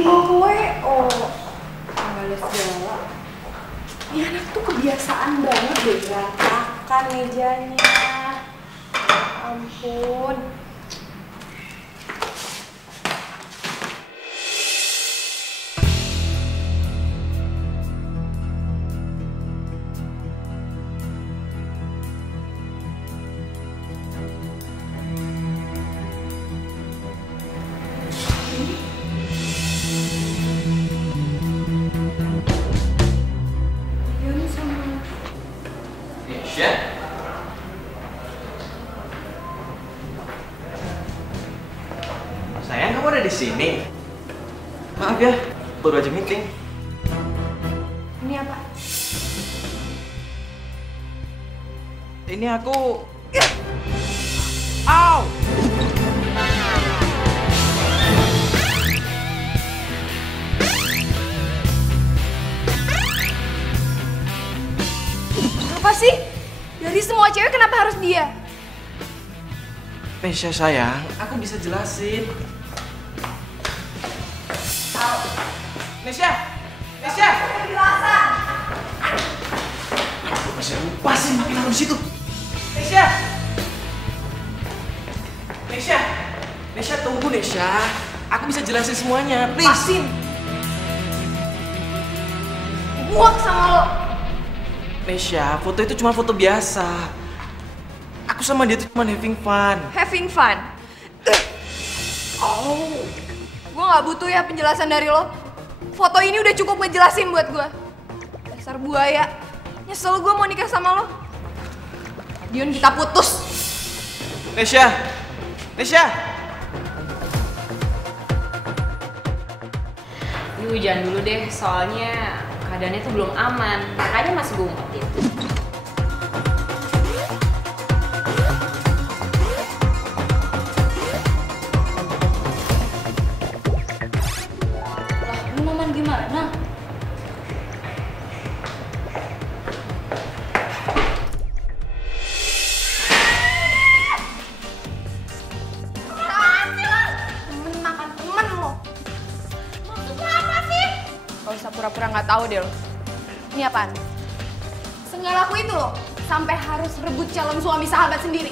bikin lo kue. Oh, males segala. Ini anak tuh kebiasaan banget deh berantakan mejanya. Ampun. Sayang, kamu ada di sini. Maaf ya, baru aja meeting. Ini apa? Ini aku. Au! Apa sih? Dari semua cewek kenapa harus dia? Nesha sayang, aku bisa jelasin. Nesha! Nesha! Penjelasan! Aku masih lupa sih makin lama di situ. Nesha! Nesha! Nesha tunggu Nesha. Aku bisa jelasin semuanya, please. Pasin! Muak sama lo! Nesha, foto itu cuma foto biasa. Aku sama dia tuh cuma having fun. Having fun? Oh. Gue gak butuh ya penjelasan dari lo. Foto ini udah cukup ngejelasin buat gue. Dasar buaya. Nyesel gue mau nikah sama lo. Dion, kita putus. Nesha! Nesha! Ini hujan dulu deh, soalnya keadaannya tuh belum aman. Makanya masih gue umpetin. Lah, lu Maman gimana? Temen makan temen lo. Maksudnya apa sih? Gak usah pura-pura gak tahu deh lo. Ini apaan? Senggak laku itu lo, sampai harus rebut calon suami sahabat sendiri.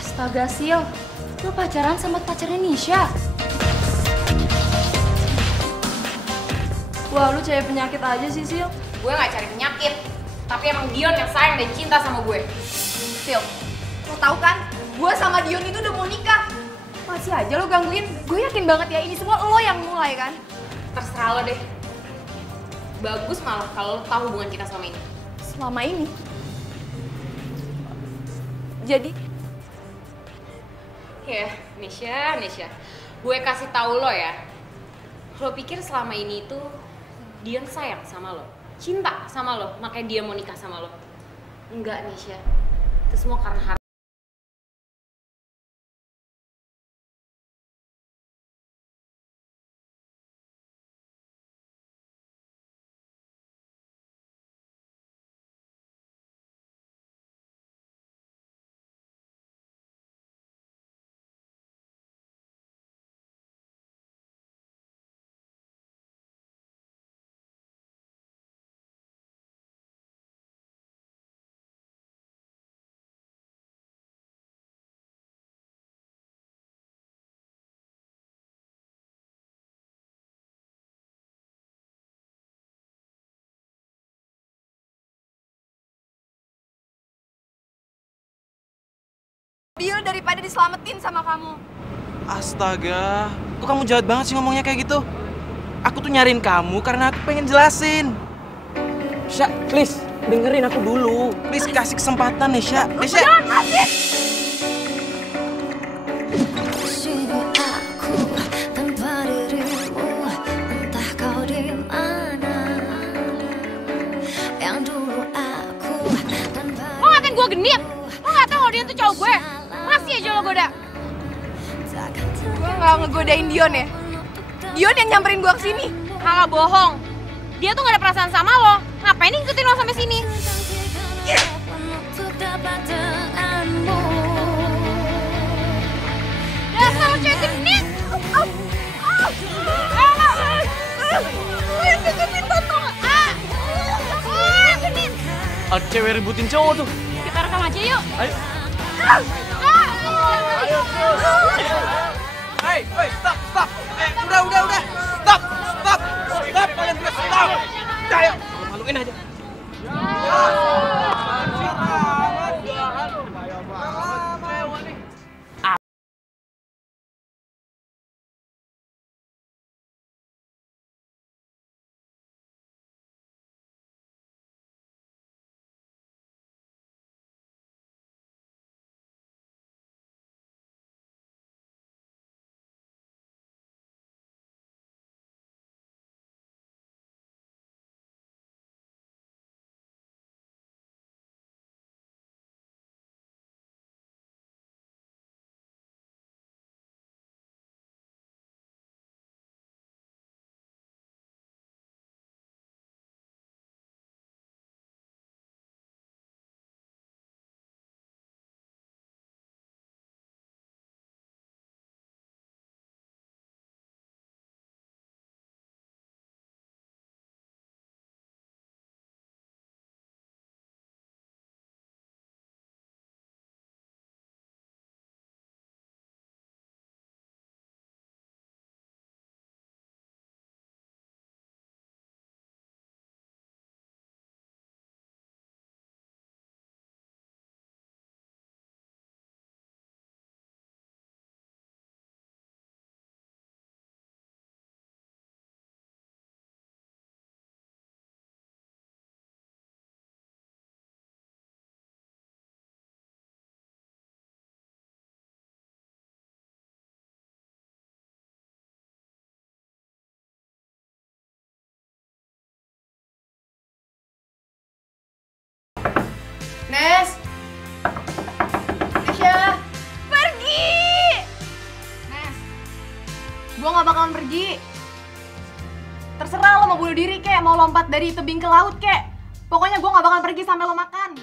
Astaga, Sil. Lu pacaran sama pacarnya Nisha. Wah, lu cewek penyakit aja sih, Sil. Gue gak cari penyakit, tapi emang Dion yang sayang dan cinta sama gue. Sil, lo tau kan? Gue sama Dion itu udah mau nikah. Masih aja lo gangguin. Gue yakin banget ya ini semua lo yang mulai kan? Terserah lo deh. Bagus malah kalau lo tahu hubungan kita selama ini. Selama ini. Jadi, Ya, Nisha. Gue kasih tahu lo ya. Lo pikir selama ini itu Dion sayang sama lo, cinta sama lo, makanya dia mau nikah sama lo. Enggak, Nisha. Itu semua karena harta. mobil daripada diselamatin sama kamu. Astaga, kok kamu jahat banget sih ngomongnya kayak gitu? Aku tuh nyariin kamu karena aku pengen jelasin. Sya, please, dengerin aku dulu. Please, kasih kesempatan nih, Sya. Sya. Jangan kasih! Lo ngatain gue genit? Lo gak tau kalau dia tuh cowok gue? Masih aja lo goda. Gue gak ngegodain Dion ya. Dion yang nyamperin gue kesini. Kakak bohong. Dia tuh gak ada perasaan sama lo. Ngapain ngikutin lo sampai sini? Dasar lo cewek genit. cewek ributin cowok tuh. Kita rekam aja yuk. Ayo. Hey, stop. Udah. Stop. Kalian berdua stop. Ayo, maluin aja. Nes! Nesya! Pergi! Nes, gue gak bakalan pergi. Terserah lo mau bunuh diri kek, mau lompat dari tebing ke laut kek. Pokoknya gue gak bakalan pergi sampai lo makan.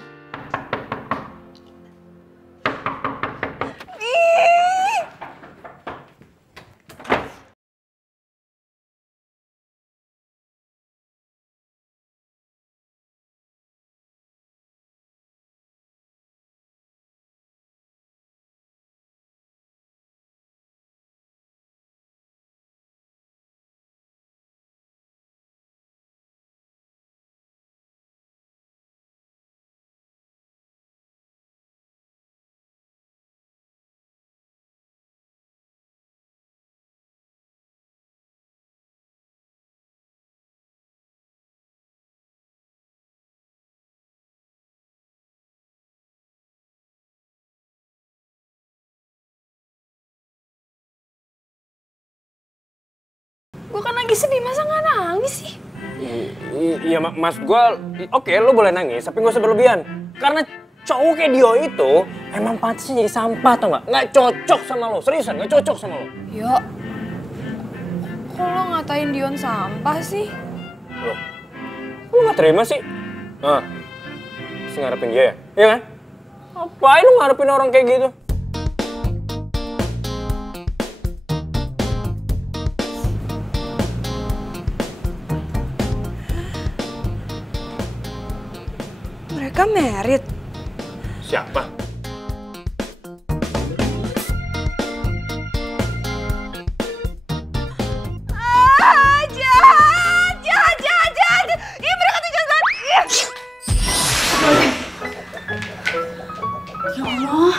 Gue kan lagi sedih, masa nggak nangis sih? Iya, maksud gue, oke, lo boleh nangis, tapi gak usah berlebihan. Karena cowok kayak Dio itu emang pantasnya jadi sampah, tau nggak? Nggak cocok sama lo, seriusan nggak cocok sama lo. Yo, kok lo ngatain Dion sampah sih? Lo nggak terima sih? Nah, masih ngarepin dia ya? Iya kan? Ngapain lo ngarepin orang kayak gitu? Mereka married. Siapa? Jahat. Ih, mereka tuh jahat banget. Ya Allah,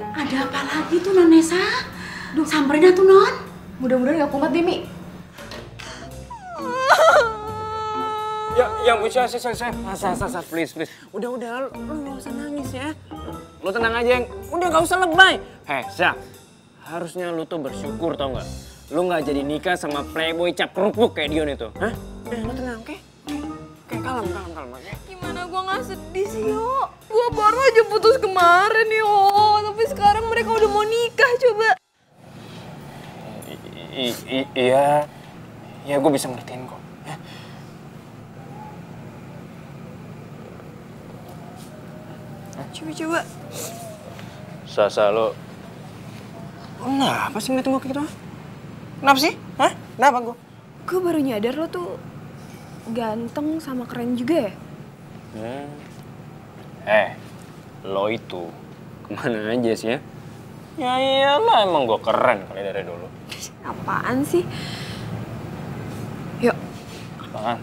ada apa lagi tuh Non Nessa? Duh, samperin dah tuh Non. Mudah-mudahan gak kumat deh, Mi. Ya, Bu Syah, please. Udah, lo gak usah nangis ya. Lo tenang aja, udah gak usah lebay. Syah, harusnya lo tuh bersyukur tau gak? Lo gak jadi nikah sama playboy cap kerupuk kayak Dion itu. Hah? Udah, lo tenang, oke? Oke, kalem aja. Gimana gue gak sedih sih, Yo? Gue baru aja putus kemarin, Yo. Tapi sekarang mereka udah mau nikah, coba. Iya, gue bisa ngertiin kok. Ya. Coba. Sasa, lo kenapa sih ngeliatin gue kayak gitu? Kenapa sih? Hah? Kenapa gue? Gue baru nyadar lo tuh ganteng sama keren juga ya? Lo itu kemana aja sih ya? Ya iyalah, emang gue keren kali dari dulu. Apaan sih? Yuk. Apaan?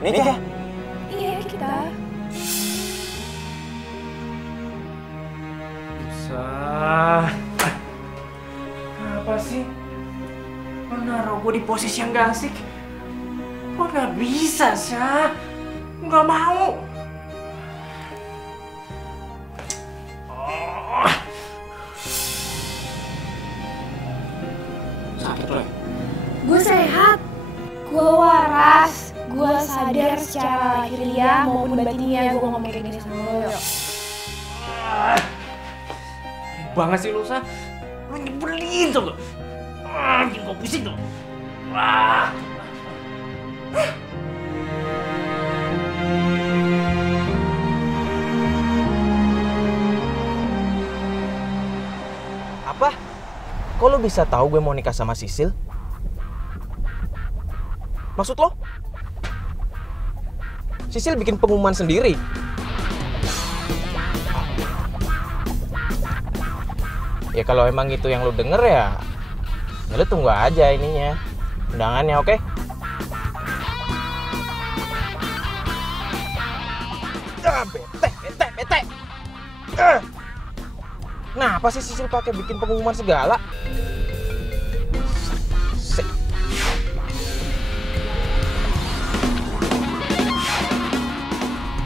Nikah? Iya, kita. Bisa. Apa sih? Lo naruh gue di posisi yang gak asik? Gue gak bisa, Syah. Gak mau. Sakit lo ya? Gue sehat. Gue waras. Gue sadar secara lahiriah maupun batinnya gue ngomong kayak gini sama lo, yuk. Banget sih lo, Syah. Lo nyebelin tau gak? Bikin gue pusing tuh. Apa? Kok lo bisa tahu gue mau nikah sama Sisil? Maksud lo? Sisil bikin pengumuman sendiri. Ya kalau emang itu yang lo denger ya lo tunggu aja ininya, undangannya, oke? Bete. Nah, apa sih Sisil pakai bikin pengumuman segala?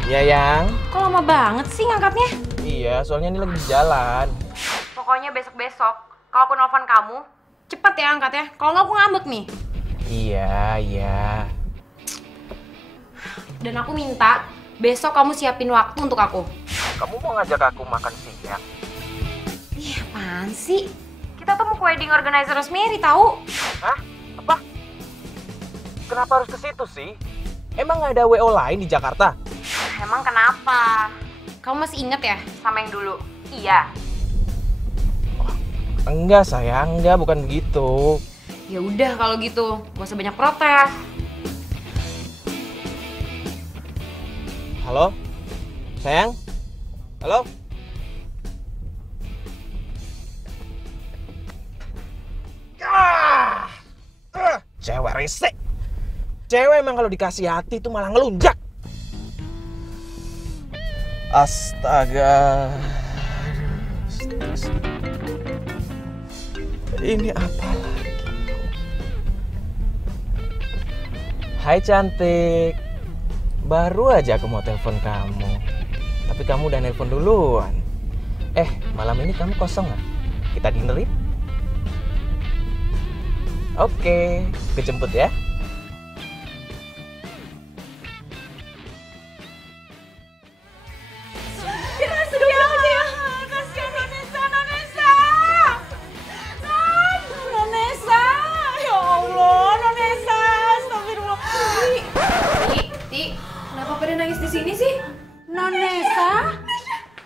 Iya, Yang. Kok lama banget sih ngangkatnya? Iya, soalnya ini lagi di jalan. Pokoknya besok-besok, kalau aku nelfon kamu, cepet ya angkatnya. Kalau nggak aku ngambek nih. Iya. Dan aku minta besok kamu siapin waktu untuk aku. Kamu mau ngajak aku makan siang? Ih, apaan sih? Kita tuh mau ke wedding organizer Rosemary, tahu? Hah? Apa? Kenapa harus ke situ sih? Emang nggak ada WO lain di Jakarta? Emang kenapa? Kamu masih inget ya sama yang dulu? Iya. Enggak sayang, enggak, bukan begitu. Ya udah kalau gitu, gak usah banyak protes. Halo? Sayang? Halo? Cewek rese. Cewek emang kalau dikasih hati itu malah ngelunjak. Astaga. Ini apa lagi? Hai cantik. Baru aja aku mau telepon kamu. Tapi kamu udah nelpon duluan. Malam ini kamu kosong nggak? Kita dinner yuk? Oke, aku jemput ya. Kenapa pada nangis di sini sih? Nonesa?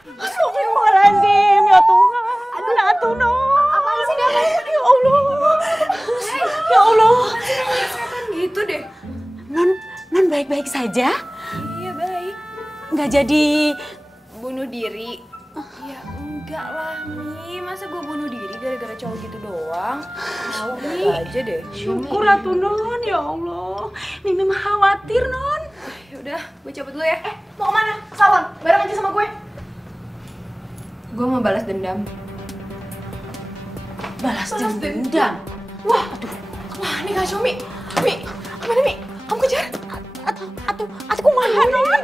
Astagfirullahaladzim, ya Tuhan. Aduh, Natu, no. Apaan sih dia? Ya Allah. Ya Allah. Kelihatan gitu deh. Non baik-baik saja? Iya baik. Nggak jadi... Bunuh diri? Ya enggak lah Mi, masa gue bunuh diri gara-gara cowok gitu doang? Tahu aja deh. Syukur Ratu Non, ya Allah. Mimi mah khawatir, Non. Yaudah, gue cabut dulu ya. Mau kemana? Salon, bareng aja sama gue. Gue mau balas dendam. Balas dendam? Wah, aduh. Wah, ini kacau Mi. Mi, kemana Mi? Kamu kejar? Atuh kumaha, Non?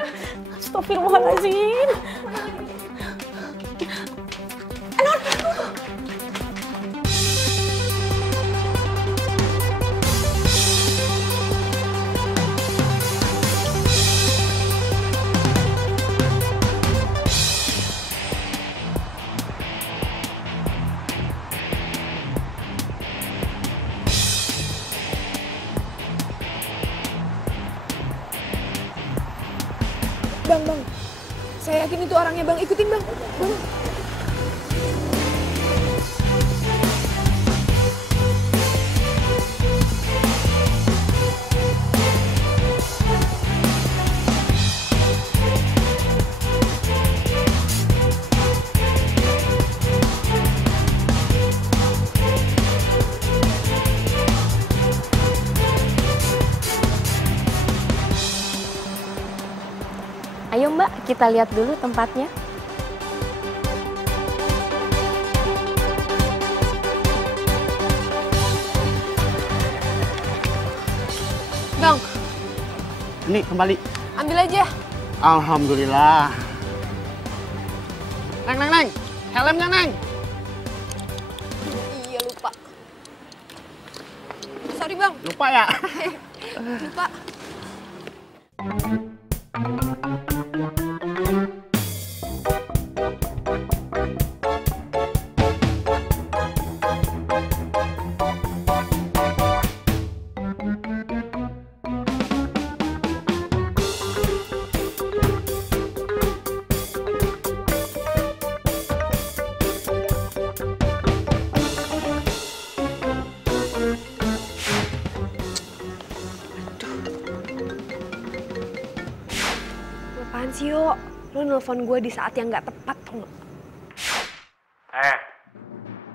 Astagfirullahaladzim. Bang. Saya yakin itu orangnya Bang. Ikutin Bang. Ayo Mbak, kita lihat dulu tempatnya. Bang, Ini kembali. ambil aja. Alhamdulillah. Neng. Helmnya, Neng. Iya, lupa. Sorry Bang, Lupa ya? lupa. Apaan sih, Yo? Lo nelfon gue di saat yang gak tepat, tau gak?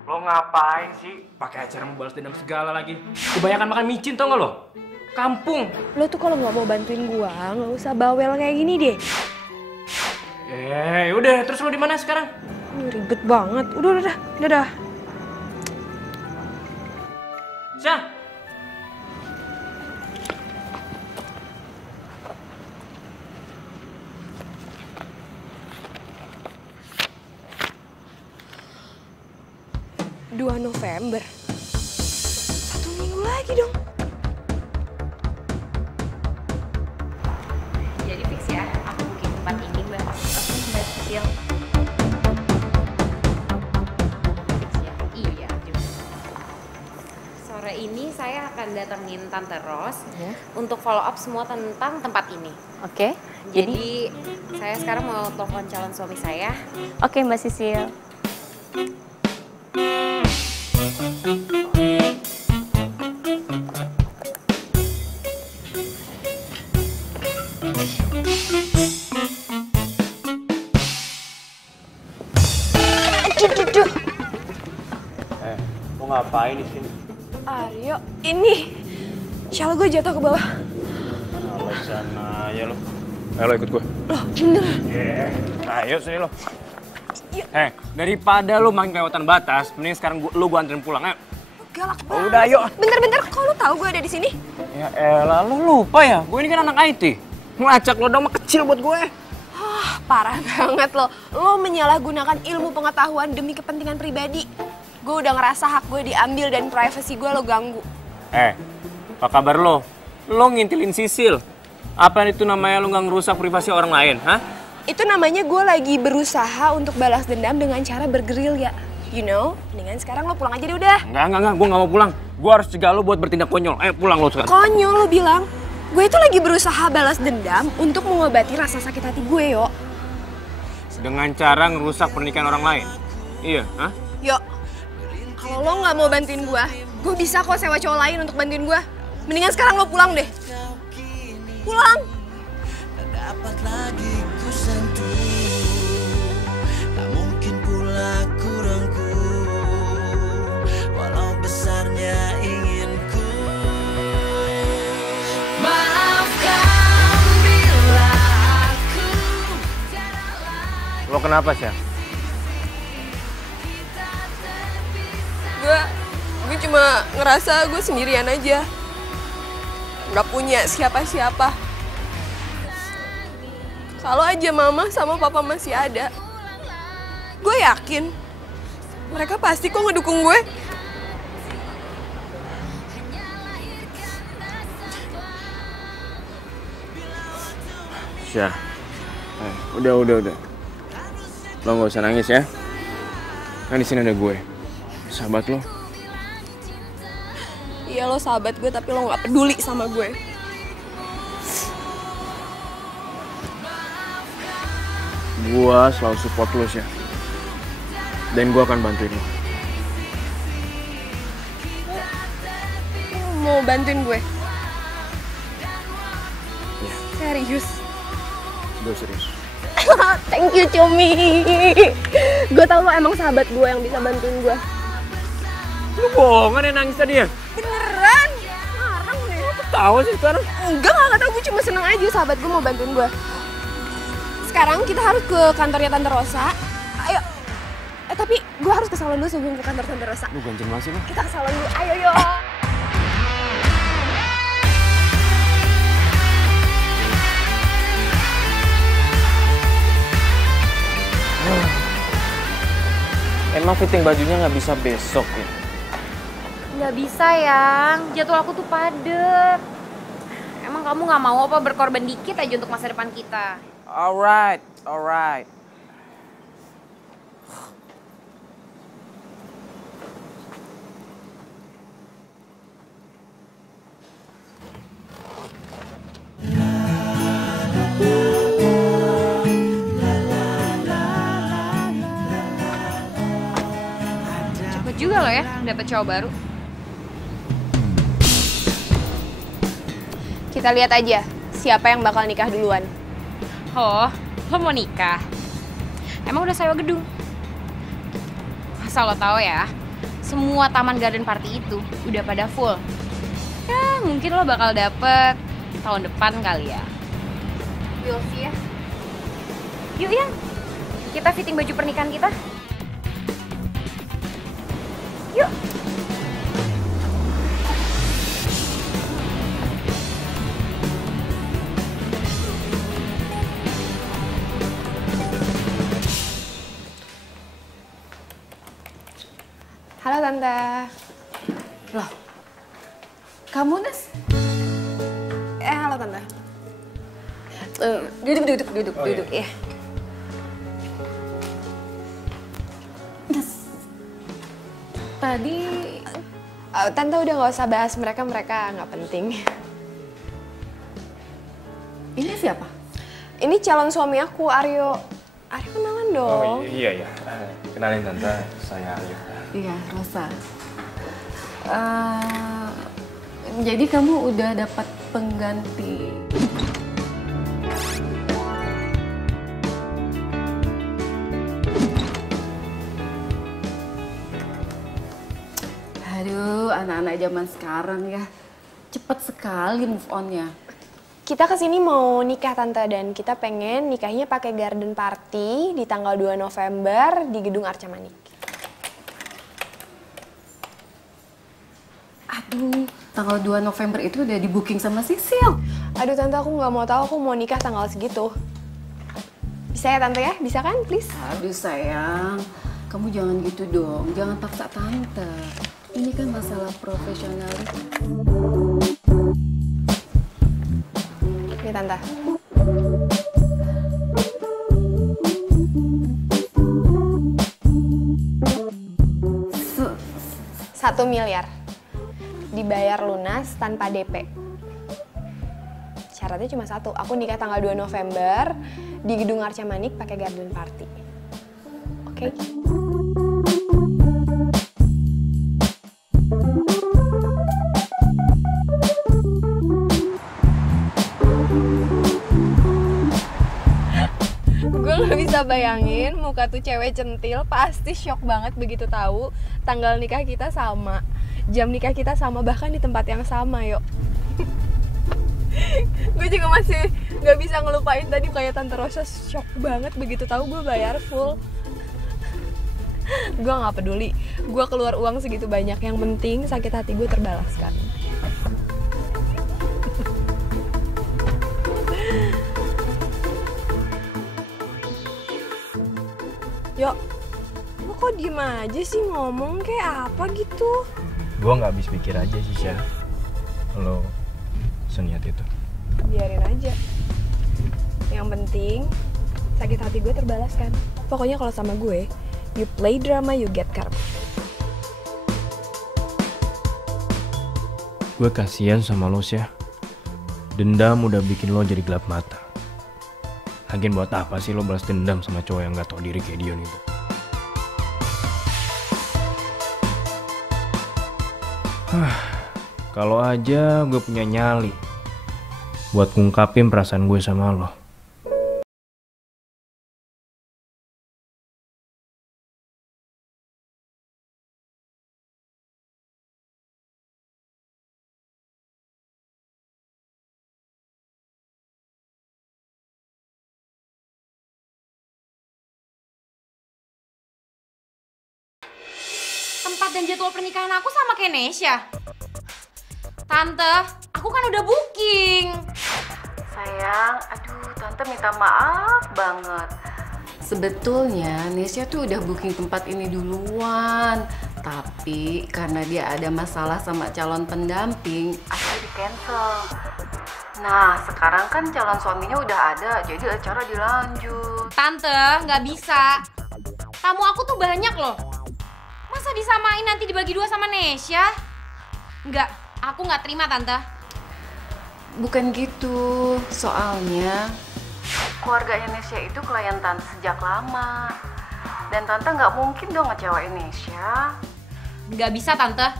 Lo ngapain sih? Pakai acara mau balas dendam segala lagi. Kebanyakan makan micin tau gak lo? Kampung. Lo tuh kalau nggak mau bantuin gue, nggak usah bawel kayak gini deh. Udah, terus lo di mana sekarang? Ribet banget. Udah. Syah. November. 1 minggu lagi dong. Jadi fix ya, aku booking tempat ini Mbak. Mbak Sisil. Fix ya? Iya juga. Sore ini saya akan datengin Tante Ros untuk follow up semua tentang tempat ini. Oke. Jadi saya sekarang mau telepon calon suami saya. Oke Mbak Sisil. Mau ngapain di sini? Aryo, ini shal gue jatuh ke bawah. Alasan aja lo. Ayo lo ikut gue. Loh, bener. Ayo sini lo. Daripada lo makin kelewatan batas, mending sekarang lo gue anterin pulang, ayo. galak Oh, banget. udah, ayo. Bentar-bentar, kok lu tahu gue ada di sini? Ya elah, lu lupa ya? Gue ini kan anak IT. Ngelacak lo dong mah kecil buat gue. Parah banget lo. Lo menyalahgunakan ilmu pengetahuan demi kepentingan pribadi. Gue udah ngerasa hak gue diambil dan privasi gue lo ganggu. Apa kabar lo? Lo ngintilin Sisil. Apa itu namanya lo nggak ngerusak privasi orang lain, hah? Itu namanya gue lagi berusaha untuk balas dendam dengan cara bergerilya. You know, mendingan sekarang lo pulang aja deh udah. Enggak, gue nggak mau pulang. Gue harus cegah lo buat bertindak konyol. Pulang lo sekarang. Konyol lo bilang. Gue itu lagi berusaha balas dendam untuk mengobati rasa sakit hati gue, yo. Dengan cara ngerusak pernikahan orang lain? Iya, hah? Yo, kalau lo nggak mau bantuin gue bisa kok sewa cowok lain untuk bantuin gue. Mendingan sekarang lo pulang deh. Pulang. Tak dapat lagi ku sentuh, tak mungkin pula ku rengkuh, walau besarnya inginku. Maafkan bila aku tiada lagi. Lo kenapa sih? Gue cuma ngerasa gue sendirian aja. Gak punya siapa-siapa. Kalau aja mama sama papa masih ada, gue yakin mereka pasti kok ngedukung gue. Syah, udah. Lo nggak usah nangis ya. Kan di sini ada gue, sahabat lo. Iya lo sahabat gue tapi lo gak peduli sama gue. Gue selalu support lo, Syah. Dan gue akan bantuin lo. Lo mau bantuin gue? Iya. Serius? Gue serius. Thank you, Cumi. Gue tau lo emang sahabat gue yang bisa bantuin gue. Lu bohongan ya nangis tadi ya? Beneran? Ngarang deh. Tahu sih sekarang. Enggak tau. Gue cuma seneng aja sahabat gue mau bantuin gue. Sekarang kita harus ke kantornya Tante Rosa. Ayo. Tapi gue harus ke salon dulu sebelum ke kantor Tante Rosa. Lu ganjen banget sih lo. Kita ke salon dulu. Ayo, yuk. Emang fitting bajunya nggak bisa besok ya? Nggak bisa, Yang. Jadwal aku tuh padet. Emang kamu nggak mau apa berkorban dikit aja untuk masa depan kita? Alright. Cepet juga lo ya, dapet cowok baru. Kita lihat aja siapa yang bakal nikah duluan. Oh, lo mau nikah? Emang udah sewa gedung? Asal lo tahu ya, semua taman garden party itu udah pada full. Ya, mungkin lo bakal dapet tahun depan kali ya. We'll see ya. Yuk, Yang. Kita fitting baju pernikahan kita. Yuk. Halo Tante. Loh, kamu Nes? Halo Tante. Duduk. Ya. Nes, tadi Tante udah gak usah bahas mereka nggak penting. ini siapa? Ini calon suami aku, Aryo. Aryo kenalan dong. Oh iya. Kenalin Tante, saya Aryo. Iya, Rosa. Jadi kamu udah dapat pengganti. Aduh, anak-anak zaman sekarang ya. Cepet sekali move on-nya. Kita kesini mau nikah Tante dan kita pengen nikahnya pakai garden party di tanggal 2 November di Gedung Arca Manik. Aduh, tanggal 2 November itu udah di booking sama Sisil. Aduh tante, aku nggak mau tahu aku mau nikah tanggal segitu. Bisa ya tante ya? Bisa kan, please? Aduh sayang, kamu jangan gitu dong, jangan paksa tante. Ini kan masalah profesionalitas. Nih tante. Satu miliar. Dibayar lunas tanpa DP. Syaratnya cuma satu, aku nikah tanggal 2 November di Gedung Arca Manik pakai garden party. Oke? Gue gak bisa bayangin muka tuh cewek centil pasti shock banget begitu tahu tanggal nikah kita sama, jam nikah kita sama, bahkan di tempat yang sama, yuk. Gue juga masih gak bisa ngelupain tadi kayak Tante Rosa shock banget begitu tahu gue bayar full. Gue gak peduli, gue keluar uang segitu banyak, yang penting sakit hati gue terbalaskan. Yuk, lo kok diem aja sih, ngomong kayak apa gitu? Gue nggak habis pikir aja sih, Syah. Lo seniat itu. Biarin aja. Yang penting sakit hati gue terbalaskan. Pokoknya kalau sama gue, you play drama, you get karma. Gue kasihan sama lo, Syah. Dendam udah bikin lo jadi gelap mata. Lagian buat apa sih lo balas dendam sama cowok yang gak tau diri kayak Dion itu? Kalau aja gue punya nyali buat ngungkapin perasaan gue sama lo. Tempat dan jadwal pernikahan aku sama kayak Nesya. Tante, aku kan udah booking. Sayang, aduh tante minta maaf banget. Sebetulnya Nesya tuh udah booking tempat ini duluan. Tapi karena dia ada masalah sama calon pendamping, akhirnya di-cancel. Nah, sekarang kan calon suaminya udah ada, jadi acara dilanjut. Tante, nggak bisa. Tamu aku tuh banyak loh. Masa disamain nanti dibagi dua sama Nesya? Nggak, aku nggak terima Tante. Bukan gitu, soalnya keluarganya Nesya itu klien tante sejak lama. Dan tante nggak mungkin dong ngecewain Nesya. Nggak bisa Tante.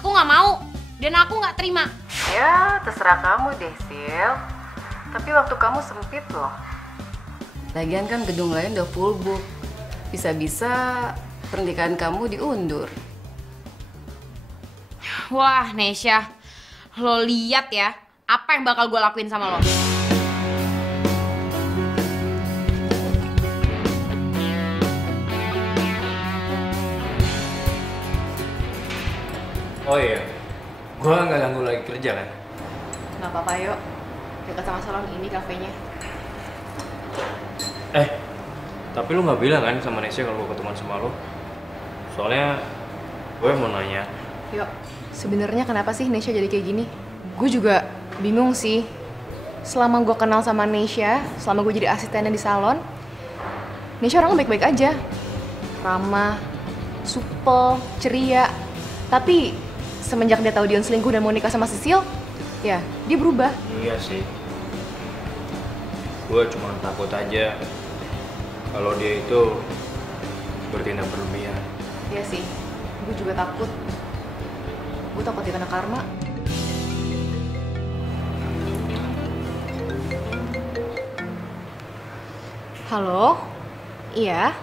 Aku nggak mau dan aku nggak terima. Ya, terserah kamu deh, Sil. Tapi waktu kamu sempit loh. Lagian kan gedung lain udah full book. Bisa-bisa pernikahan kamu diundur. Wah, Nesya. Lo lihat ya, apa yang bakal gue lakuin sama lo. Oh iya, gue nggak ganggu lagi kerja kan? Nggak apa-apa, yuk. Dekat sama salon ini kafenya. Tapi lu nggak bilang kan sama Nesya kalau gue ketemuan sama lo? Soalnya gue mau nanya. Yuk, sebenarnya kenapa sih Nesya jadi kayak gini? Gue juga bingung sih. Selama gue kenal sama Nesya, selama gue jadi asistennya di salon, Nesya orangnya baik-baik aja. Ramah, supel, ceria. Tapi semenjak dia tahu Dion selingkuh dan mau nikah sama Sisil, ya dia berubah. Iya sih. Gue cuma takut aja kalau dia itu bertindak berlebihan. Iya sih, gue juga takut. Gue takut dia kena karma. Halo? Iya?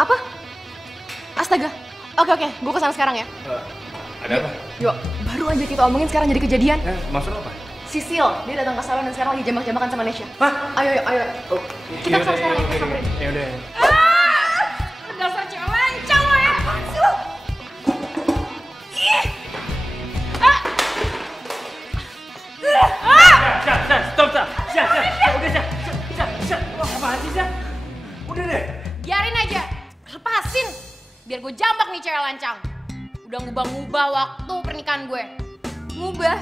Apa? Astaga. Oke, gue kesana sekarang ya. Ada apa? Yuk, baru aja kita omongin sekarang jadi kejadian. Maksud apa? Sisil, dia datang ke salon dan sekarang lagi jambak-jambakan sama Nesya. Hah? Ayo. Oh, Kita kesana sekarang ya, kita samperin. Yaudah. Dasar cewek lancang lo ya. Apaan sih lo? cewek lancang. Udah ngubah-ngubah waktu pernikahan gue. Ngubah?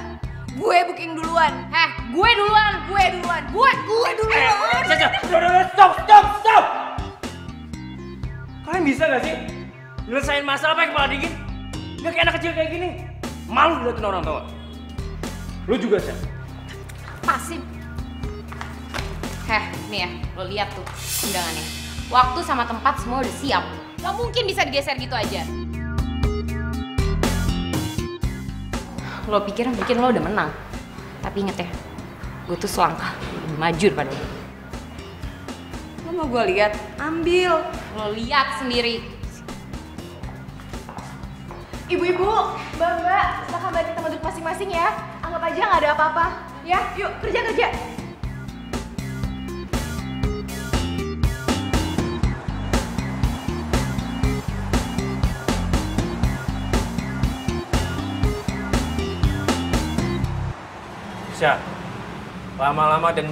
Gue booking duluan. Gue duluan. Gue duluan. Stop! Kalian bisa gak sih nyelesain masalah pakai kepala dingin? Gak kayak anak kecil kayak gini. Malu diliatin orang tau gak? Lu juga, Syah. Pasif. Nih ya, lo lihat tuh undangannya. Waktu sama tempat semua udah siap. Gak mungkin bisa digeser gitu aja. Lo pikir lo udah menang. Tapi inget ya, gue tuh selangkah lebih maju daripada lo. Lo mau gue lihat? Ambil. Lo lihat sendiri. Ibu-ibu, mbak-mbak, silahkan balik tempat duduk masing-masing ya. Anggap aja nggak ada apa-apa. Ya, yuk kerja. Syah, lama-lama dan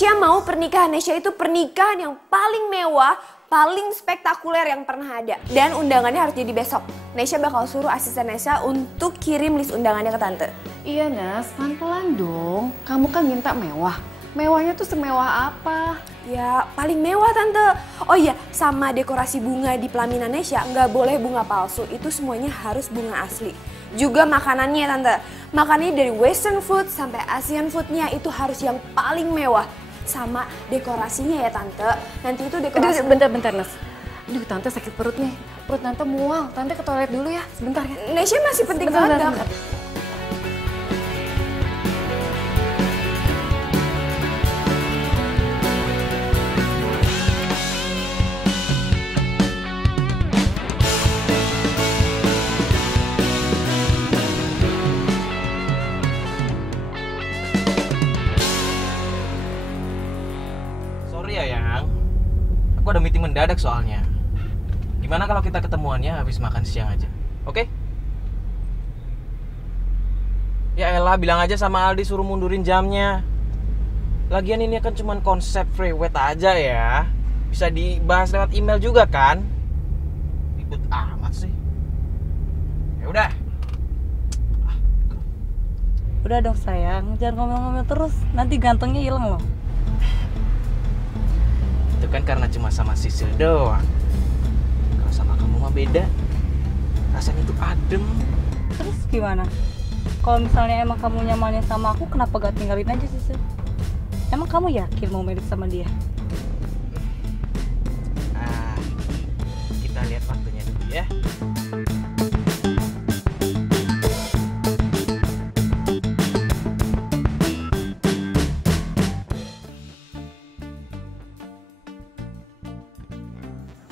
Nesya mau pernikahan Nesya itu pernikahan yang paling mewah, paling spektakuler yang pernah ada. Dan undangannya harus jadi besok. Nesya bakal suruh asisten Nesya untuk kirim list undangannya ke tante. Iya Nas, pelan-pelan dong. Kamu kan minta mewah. Mewahnya tuh semewah apa? Ya paling mewah tante. Oh iya, sama dekorasi bunga di pelaminan Nesya nggak boleh bunga palsu. Itu semuanya harus bunga asli. Juga makanannya tante. Makanannya dari western food sampai Asian foodnya itu harus yang paling mewah. Sama dekorasinya ya tante. Nanti itu dekorasi... Bentar Nas. Aduh tante sakit perut nih. Perut tante mual. Tante ke toilet dulu ya. Sebentar ya. Nesya masih penting banget. Aku ada meeting mendadak soalnya. Gimana kalau kita ketemuannya habis makan siang aja? Oke? Ya elah, bilang aja sama Aldi suruh mundurin jamnya. Lagian ini kan cuma konsep free weight aja ya. Bisa dibahas lewat email juga kan? Ribet amat sih. Ya udah. Udah dong sayang, jangan ngomel-ngomel terus. Nanti gantengnya hilang loh. Itu kan karena cuma sama Sisil doang. Kalau sama kamu mah beda. Rasanya tuh adem. Terus gimana? Kalau misalnya emang kamu nyamannya sama aku, kenapa gak tinggalin aja Sisil? Emang kamu yakin mau mirip sama dia? Kita lihat waktunya dulu ya.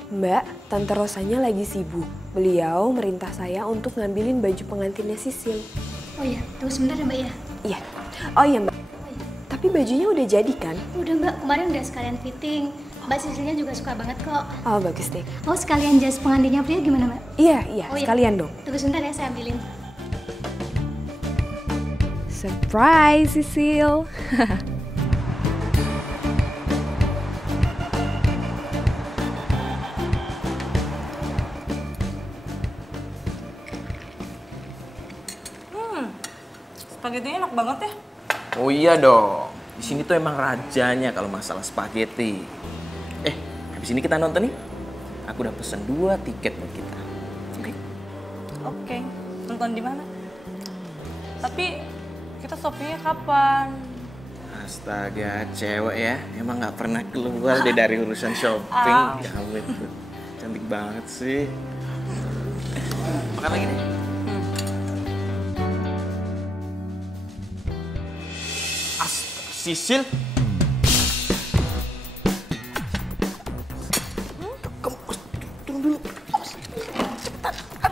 Mbak, Tante Rosanya lagi sibuk. Beliau merintah saya untuk ngambilin baju pengantinnya Sisil. Oh iya, tunggu sebentar ya Mbak ya? Iya. Oh iya Mbak. Tapi bajunya udah jadi kan? Udah Mbak, kemarin udah sekalian fitting. Mbak Sisilnya juga suka banget kok. Oh bagus deh. Oh sekalian jas pengantinnya pria gimana Mbak? Iya, Oh, iya. sekalian dong. Tunggu sebentar ya, saya ambilin. Surprise Sisil. Spaghetti enak banget ya. Oh iya dong. Di sini tuh emang rajanya kalau masalah spaghetti. Habis ini kita nonton nih. Aku udah pesen 2 tiket buat kita. Oke? Oke, nonton di mana? Tapi kita shoppingnya kapan? Astaga, cewek ya. Emang nggak pernah keluar deh dari urusan shopping. Ya ampun, cantik banget sih. Makan lagi deh. Astaga, Sisil. Kamu turun dulu. Cepetan.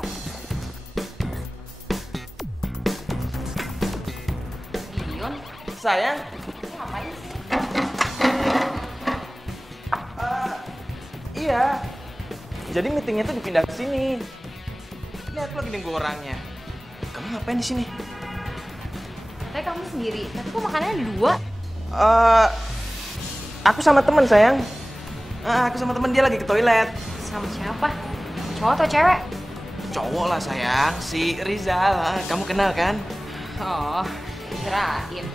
Dion, Sayang. ngapain sih? Iya. Jadi meetingnya tuh dipindah ke sini. Lihat lagi nunggu orangnya. Kamu ngapain di sini? Katanya kamu sendiri, tapi kok makanannya 2? Aku sama temen sayang. Aku sama temen dia lagi ke toilet. Sama siapa? Cowok atau cewek? Cowok lah sayang, si Rizal. Kamu kenal kan? Oh, kirain.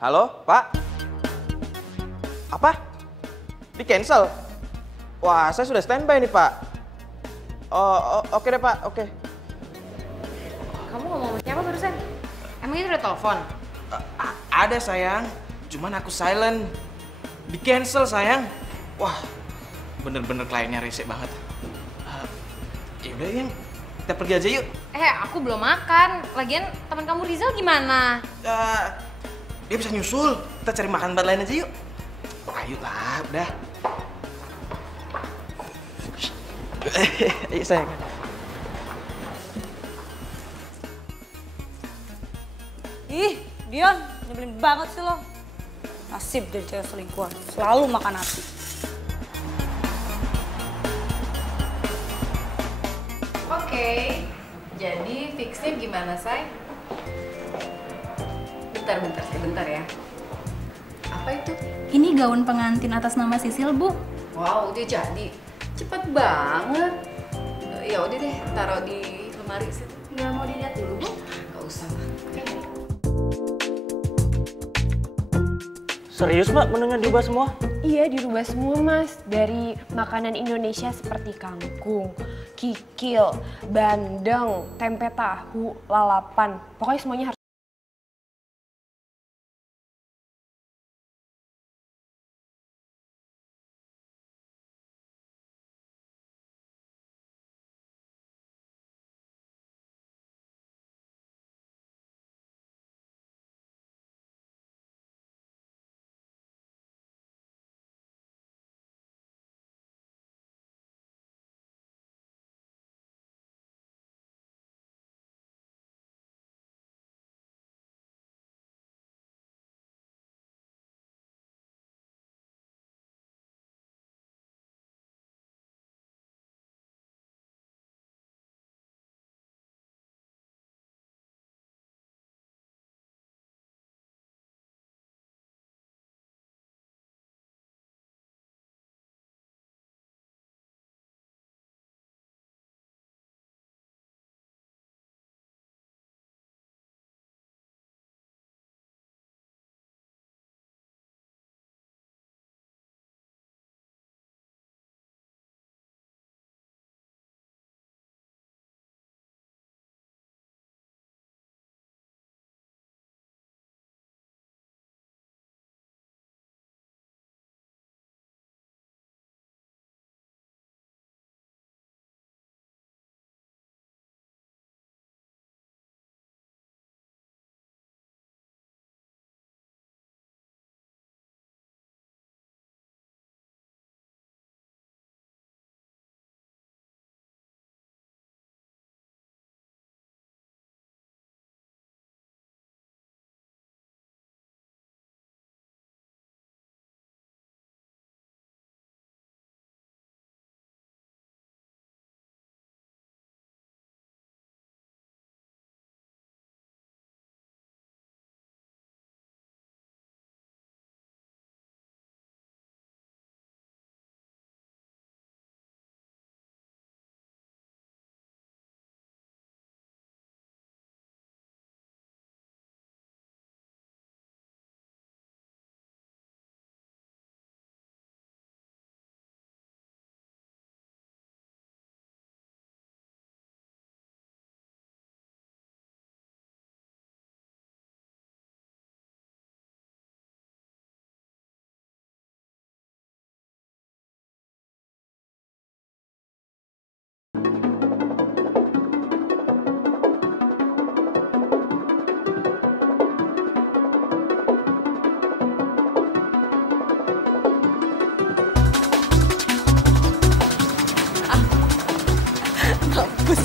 Halo, Pak? Apa? Di cancel? Wah, saya sudah standby nih, Pak. Oh, oke deh, Pak. Oke. Kamu ngomong sama siapa barusan? Emang itu udah telepon? Ada sayang, cuman aku silent. Di cancel sayang. Wah, bener-bener kliennya rese banget. Yaudah yang kita pergi aja yuk. Aku belum makan. Lagian teman kamu Rizal gimana? Dia bisa nyusul. Kita cari makan tempat lain aja yuk. Ayo lah, udah. Ayo sayang. Ih, Dion, nyebelin banget sih lo. Nasib jadi cewek selingkuhan, selalu makan hati. Oke, jadi fixnya gimana, Say? Sebentar ya. Apa itu? Ini gaun pengantin atas nama Sisil, Bu. Wow, udah jadi. Cepet banget. Ya udah deh, taruh di lemari situ. Nggak mau dilihat dulu, Bu? Gak usah lah. Serius Mbak, menunya diubah semua? Iya, dirubah semua Mas. Dari makanan Indonesia seperti kangkung, kikil, bandeng, tempe tahu, lalapan. Pokoknya semuanya harus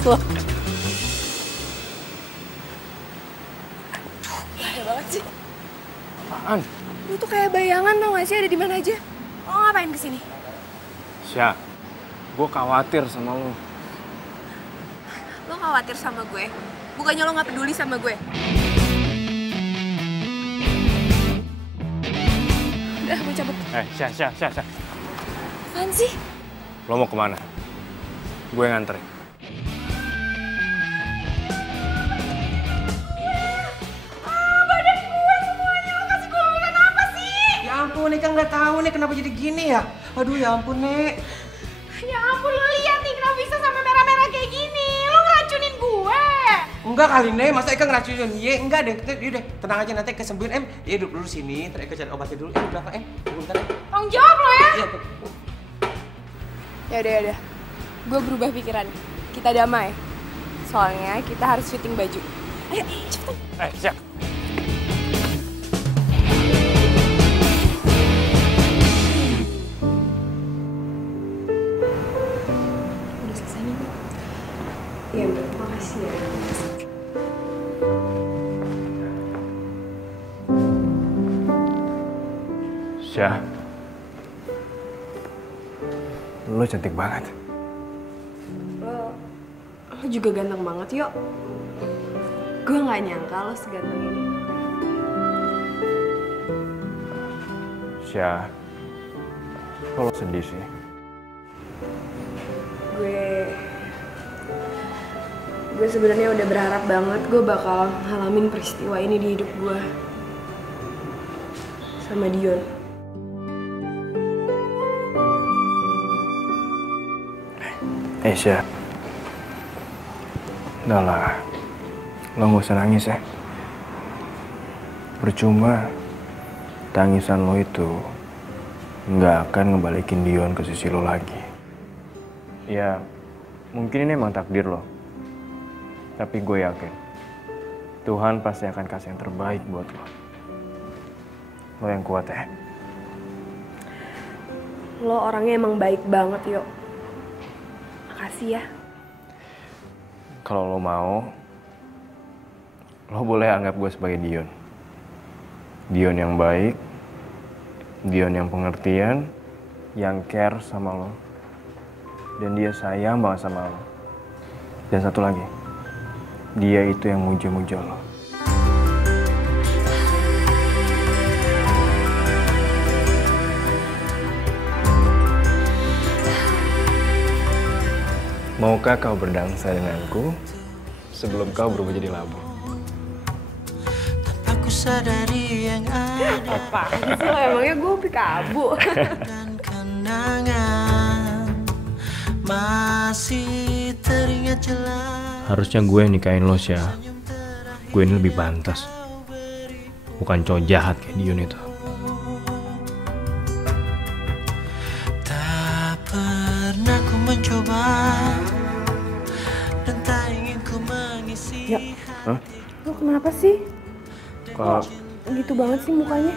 lo. Bahaya banget sih. Apaan? Lu tuh kayak bayangan tau gak sih ada di mana aja? Lo ngapain kesini? Syah, gue khawatir sama lo. Lo khawatir sama gue? Bukannya lo gak peduli sama gue? Udah, gue cabut. Syah. Apaan sih? Lo mau kemana? Gue nganterin. Badan gue semuanya, lo kasih gue makan apa sih? Ya ampun, Nek, nggak tahu nih kenapa jadi gini ya. Aduh ya ampun, Nek. Ya ampun, lo lihat nih kenapa bisa sampai merah-merah kayak gini. Lo ngeracunin gue. Enggak kali, Nek. Masa Eka ngeracunin? Ye, enggak deh. Yaudah, tenang aja nanti Eka sembuhin. Ya duduk dulu sini, ntar Eka cari obatnya dulu. Di belakang, tunggu bentar, Tanggung jawab lo ya. Iya, Yaudah. Gue berubah pikiran. Kita damai. Soalnya kita harus fitting baju. Ayo, cepetan. Syah. Udah selesai nih. Iya, makasih ya. Syah. Lo cantik banget. Lo juga ganteng banget, yuk. Gue gak nyangka lo seganteng ini. Syah, kok lo sedih sih? Gue sebenarnya udah berharap banget gue bakal ngalamin peristiwa ini di hidup gue. Sama Dion. Syah. Udah lah, lo gak usah nangis ya. Percuma, tangisan lo itu nggak akan ngebalikin Dion ke sisi lo lagi. Ya, mungkin ini emang takdir lo. Tapi gue yakin, Tuhan pasti akan kasih yang terbaik buat lo. Lo yang kuat ya. Lo orangnya emang baik banget, yuk. Makasih ya. Kalau lo mau, lo boleh anggap gue sebagai Dion. Dion yang baik, Dion yang pengertian, yang care sama lo. Dan dia sayang banget sama lo. Dan satu lagi, dia itu yang muja-muja lo. Maukah kau berdansa denganku sebelum kau berubah jadi labu? Aku sadari yang ada. Apaan sih lo, emangnya gue pikabu? Dan kenangan masih teringat jelas. Harusnya gue yang nikahin lo, Syah. Gue ini lebih pantas. Bukan cowok jahat kayak Dion itu. Tak pernah ku mencoba dan tak ingin ku mengisi. Ya. Hah? Lo kenapa sih? Kok gitu banget sih mukanya?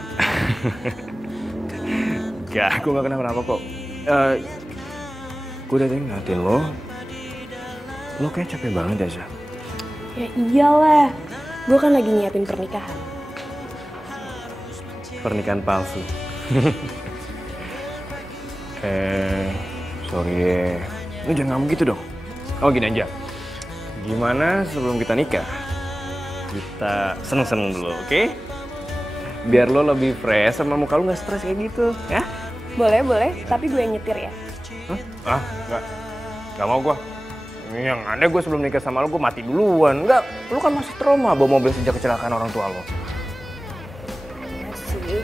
Gak, aku gak kenapa-napa kok. Gue udah ngeliatin lo. Lo kayak capek banget ya, Syah. Ya iyalah. Gue kan lagi nyiapin pernikahan. Pernikahan palsu. Sorry deh. Lo jangan ngomong gitu dong. Oh gini aja. Gimana sebelum kita nikah? Kita seneng-seneng dulu, oke? Biar lo lebih fresh sama muka lo gak stres kayak gitu, ya? Boleh. Tapi gue yang nyetir ya. Hah? Gak mau gue. Yang ada gue sebelum nikah sama lo, gue mati duluan. Enggak, lo kan masih trauma bawa mobil sejak kecelakaan orang tua lo. Masih.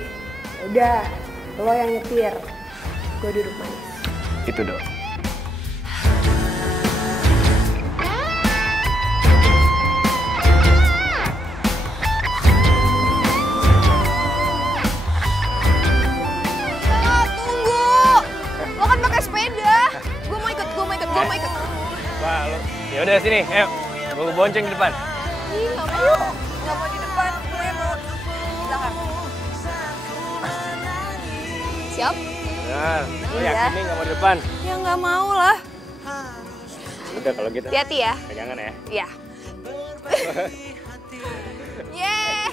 Udah, lo yang nyetir. Gue duduk manis. Itu dong. Wah, lo. Ya udah sini, ayo. Gue bonceng di depan. Ih, nggak mau. Nggak mau di depan. Gue mau di belakang. Siap? Nah, lo Iya. yakin nih nggak mau di depan? Ya nggak mau lah. Udah kalau gitu. Hati-hati ya. Pegangan ya. Iya. Yeay.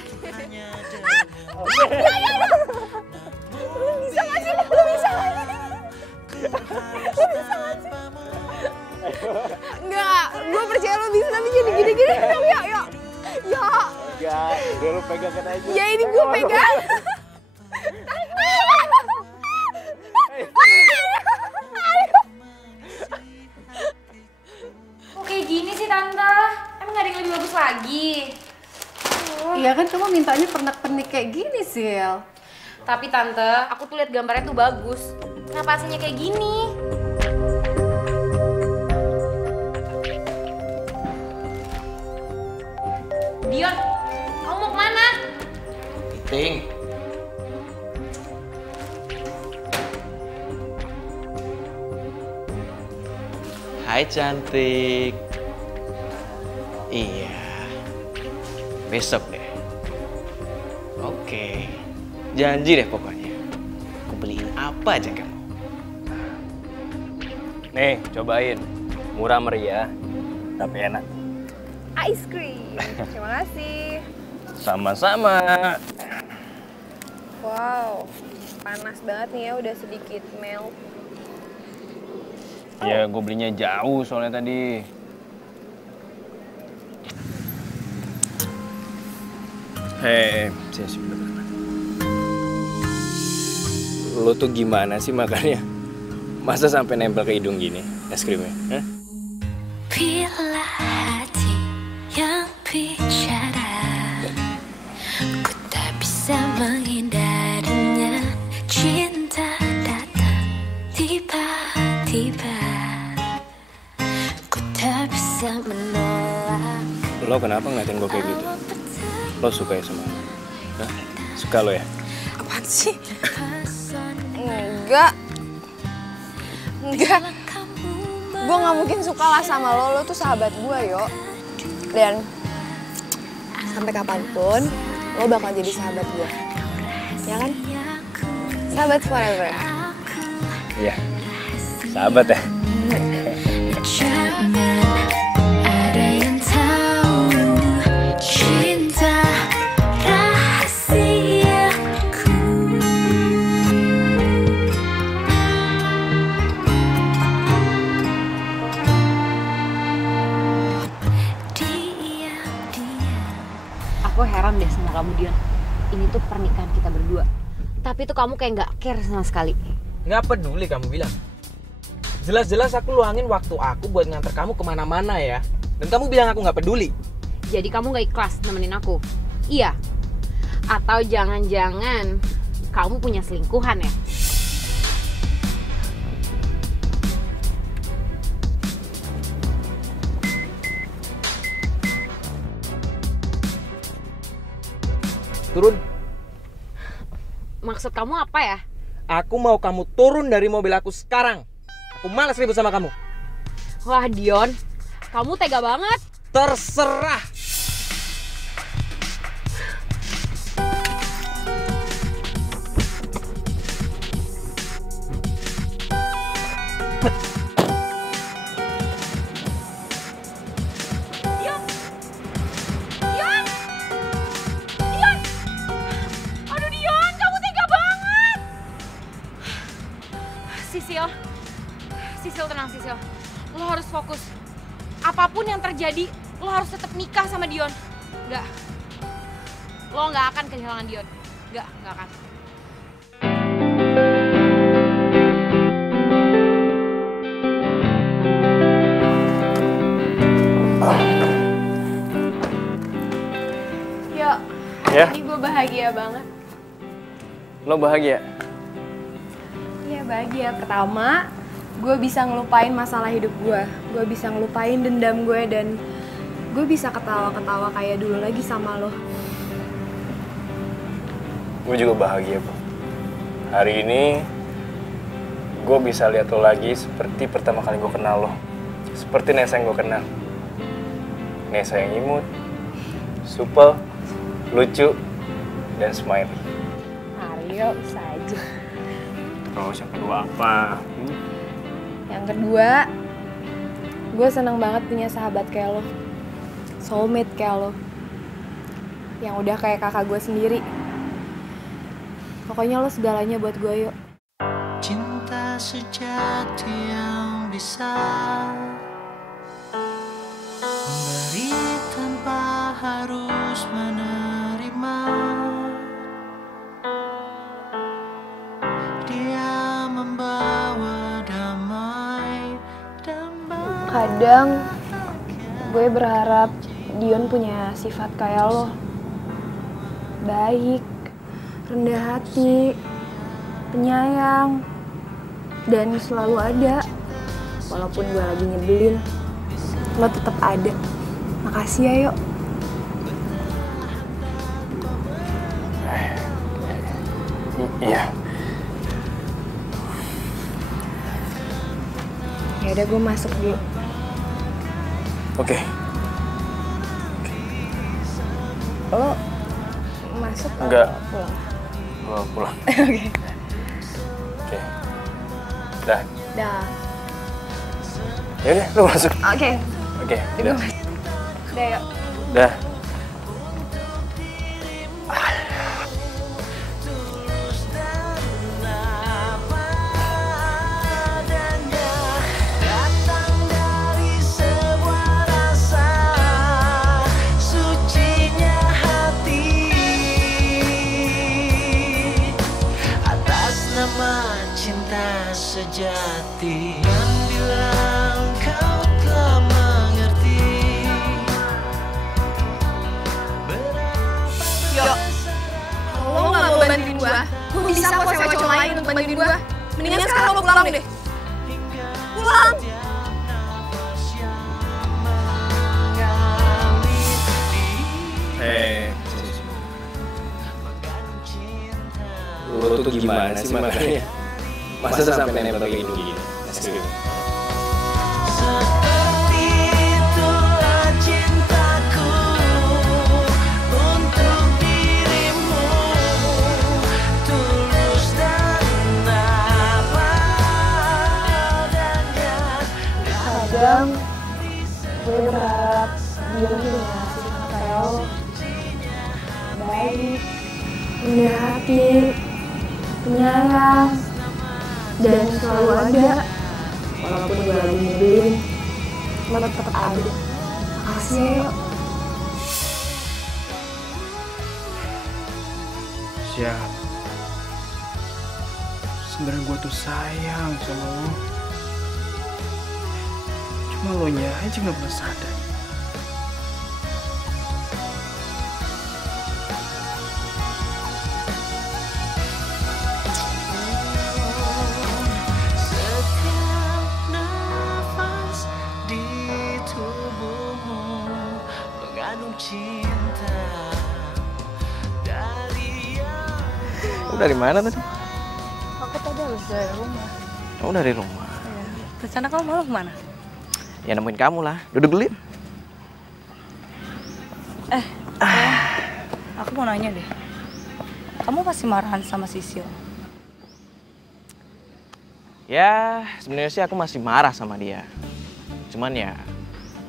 Lu bisa nggak sih? Lu bisa nggak sih? Enggak, gue percaya lo bisa, tapi jadi gini-gini. Yuk. Ya. Enggak, udah lu pegangkan aja. Ya ini gue pegang. Kok kayak gini sih Tante? Emang gak ada yang lebih bagus lagi? Iya kan kamu mintanya pernak-pernik kayak gini, Sil. Tapi Tante, aku tuh lihat gambarnya tuh bagus. Kenapa aslinya kayak gini? Dion, kamu mau kemana? Ting. Hai cantik. Iya. Besok deh. Oke. Janji deh pokoknya. Aku beliin apa aja kamu. Nih, cobain. Murah meriah, tapi enak. Ice cream. Terima kasih. Sama-sama. Wow, panas banget nih ya, udah sedikit melt. Ya, gue belinya jauh soalnya tadi. Hei, sebentar. Lo tuh gimana sih makannya? Masa sampai nempel ke hidung gini es krimnya? Hah? Bila hati yang bicara, ku tak bisa menghindarinya. Cinta datang tiba-tiba, ku tak bisa menolak. Lo kenapa ngeliatin gue kayak gitu? Lo suka ya sama? Hah? Suka lo ya? Apaan sih? Enggak. Gue gak mungkin suka lah sama lo tuh sahabat gue, Yo. Dan sampai kapanpun, lo bakal jadi sahabat gue. Ya kan? Sahabat forever. Iya, sahabat ya. Jangan ada yang tahu cinta rahasiaku. Aku heran deh sama kamu, Dion. Ini tuh pernikahan kita berdua. Tapi tuh kamu kayak nggak care sama sekali. Nggak peduli kamu bilang. Jelas-jelas aku luangin waktu aku buat nganter kamu kemana-mana ya. Dan kamu bilang aku nggak peduli. Jadi kamu nggak ikhlas nemenin aku? Iya? Atau jangan-jangan kamu punya selingkuhan ya? Turun. Maksud kamu apa ya? Aku mau kamu turun dari mobil aku sekarang. Aku malas ribut sama kamu. Wah Dion, kamu tega banget. Terserah. Sisil, tenang Sisil. Lo harus fokus. Apapun yang terjadi, lo harus tetap nikah sama Dion. Enggak. Lo nggak akan kehilangan Dion. Nggak akan. Yo, Ya? ini gue bahagia banget. Lo bahagia? Iya bahagia. Pertama, gue bisa ngelupain masalah hidup gue. Gue bisa ngelupain dendam gue dan gue bisa ketawa-ketawa kayak dulu lagi sama lo. Gue juga bahagia, Bu. Hari ini gue bisa lihat lo lagi seperti pertama kali gue kenal lo. Seperti Nesa yang gue kenal. Nesa yang imut, supel, lucu, dan smiley. Ayo, bisa aja. Terus yang kedua apa? Yang kedua, Gue seneng banget punya sahabat kayak lo. Soulmate kayak lo. Yang udah kayak kakak gue sendiri. Pokoknya lo segalanya buat gue, yuk. Cinta sejati yang bisa memberi tanpa harus menerima. Dia membawa damai. Kadang gue berharap Dion punya sifat kayak lo. Baik, rendah hati, penyayang, dan selalu ada. Walaupun gue lagi nyebelin, lo tetap ada. Makasih ya, Yuk. Iya. Ya udah, gue masuk dulu. Oke. Lo masuk atau Enggak. pulang? Gua pulang. Oke. Oke. Dah. Dah. Ya udah, lu masuk. Oke. Oke. Gue Dah. masuk. Udah, yuk. Dah. Sejati yang bilang kau telah mengerti. Yuk, kalau lo gak mau bantuin gue bisa kok sewa cowok lain untuk bantuin gue. Mendingan sekarang lo pulang deh. Pulang! Lo tuh gimana sih makanya? Masa sampai nempel kayak gini? Seperti itulah cintaku untuk dirimu, tulus dan apa adanya. Kadang gue berharap dia punya sifat kayak lo. Baik, rendah hati, penyayang, dan selalu ada. Walaupun gue lagi nyebelin, lo tetap ada. Makasih ya, Yuk. Siap. Sebenarnya gue tuh sayang sama lo. Cuma lo nya aja gak pernah sadar. Dari mana tadi? Aku tadi habis dari rumah. Oh, dari rumah. Iya. Rencana kamu malam kemana? Ya nemuin kamu lah. Duduk dulu. Aku mau nanya deh. Kamu masih marahan sama Sisil? Ya, sebenarnya sih aku masih marah sama dia. Cuman ya,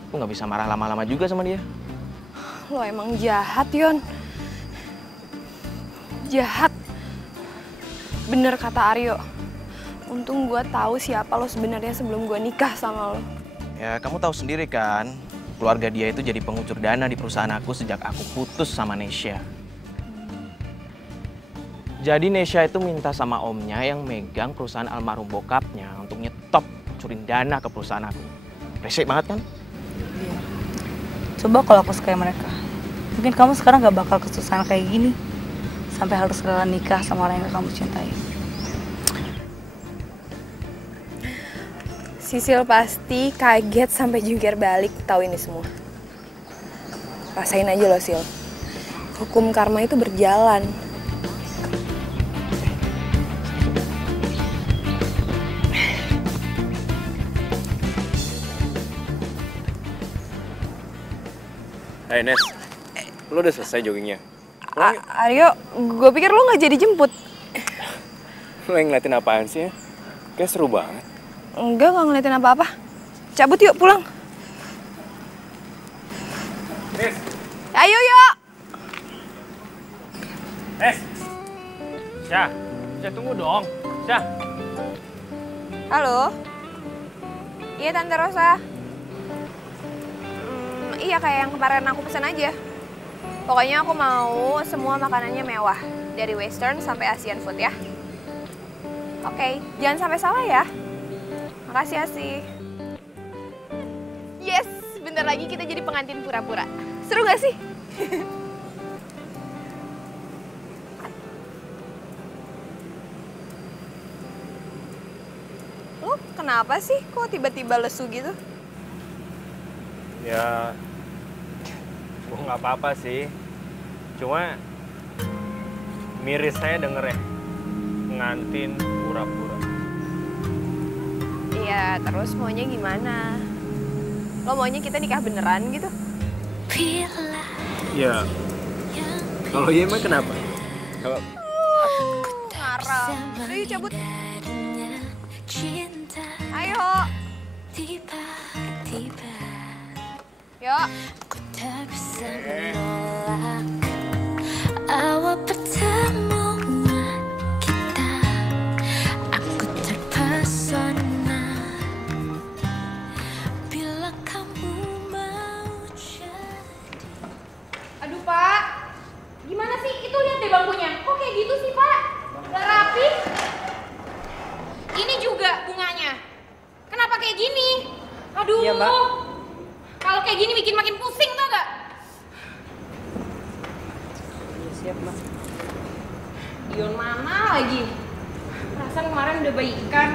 aku nggak bisa marah lama-lama juga sama dia. Lo emang jahat, Yon. Jahat. Bener kata Aryo. Untung gue tahu siapa lo sebenarnya sebelum gue nikah sama lo. Ya, kamu tahu sendiri kan, keluarga dia itu jadi pengucur dana di perusahaan aku sejak aku putus sama Nesya. Jadi Nesya itu minta sama omnya yang megang perusahaan almarhum bokapnya untuk nyetop curin dana ke perusahaan aku. Resik banget kan? Iya. Coba kalau aku suka mereka, mungkin kamu sekarang gak bakal kesusahan kayak gini. Sampai harus rela nikah sama orang yang kamu cintai. Sisil pasti kaget sampai jungkir balik tahu ini semua. Rasain aja lo, Sil. Hukum karma itu berjalan. Hai Nes, lo udah selesai joggingnya? Aryo, gue pikir lo nggak jadi jemput. Lo yang ngeliatin apaan sih ya? Kayak seru banget. Enggak ngeliatin apa-apa. cabut yuk pulang. Nis. Ayo yuk. Syah, tunggu dong. Syah. Halo. Iya Tante Rosa. Iya kayak yang kemarin aku pesan aja. Pokoknya aku mau semua makanannya mewah. Dari Western sampai Asian food ya. Oke, jangan sampai salah ya. Makasih Asi. Yes, bentar lagi kita jadi pengantin pura-pura. Seru gak sih? Lo kenapa sih? Kok tiba-tiba lesu gitu? Ya, gue nggak apa-apa sih. Cuma miris saya denger ya, pengantin pura-pura. Iya, terus maunya gimana? Lo maunya kita nikah beneran gitu? Ya, kalau iya emang kenapa? Kalau Ngarang. Udah yuk cabut. Ayo. Yuk. Awal pertemuan kita, aku terpesona bila kamu mau jadi. Aduh Pak, gimana sih? Itu lihat deh bangkunya. Kok kayak gitu sih Pak? Gak rapi. Ini juga bunganya. Kenapa kayak gini? Aduh. Iya, Mbak. Kalau kayak gini bikin makin pusing tau gak? siap Mbak. Dion mana lagi? Perasaan kemarin udah baikan.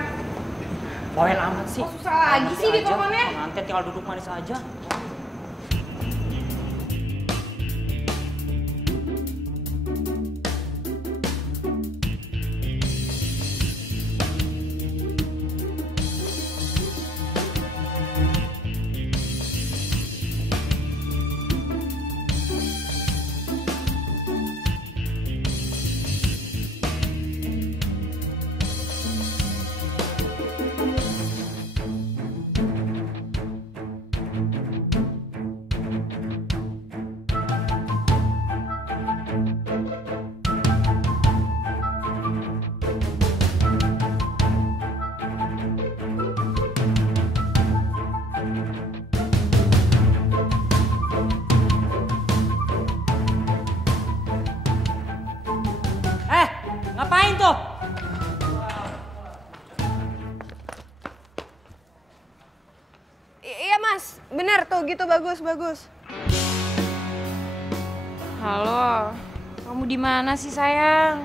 Poel amat sih. Kok susah lagi sih di teleponnya? Pengantin tinggal duduk manis aja. Ngapain tuh? Iya mas, bener tuh gitu bagus. Halo, kamu di mana sih sayang?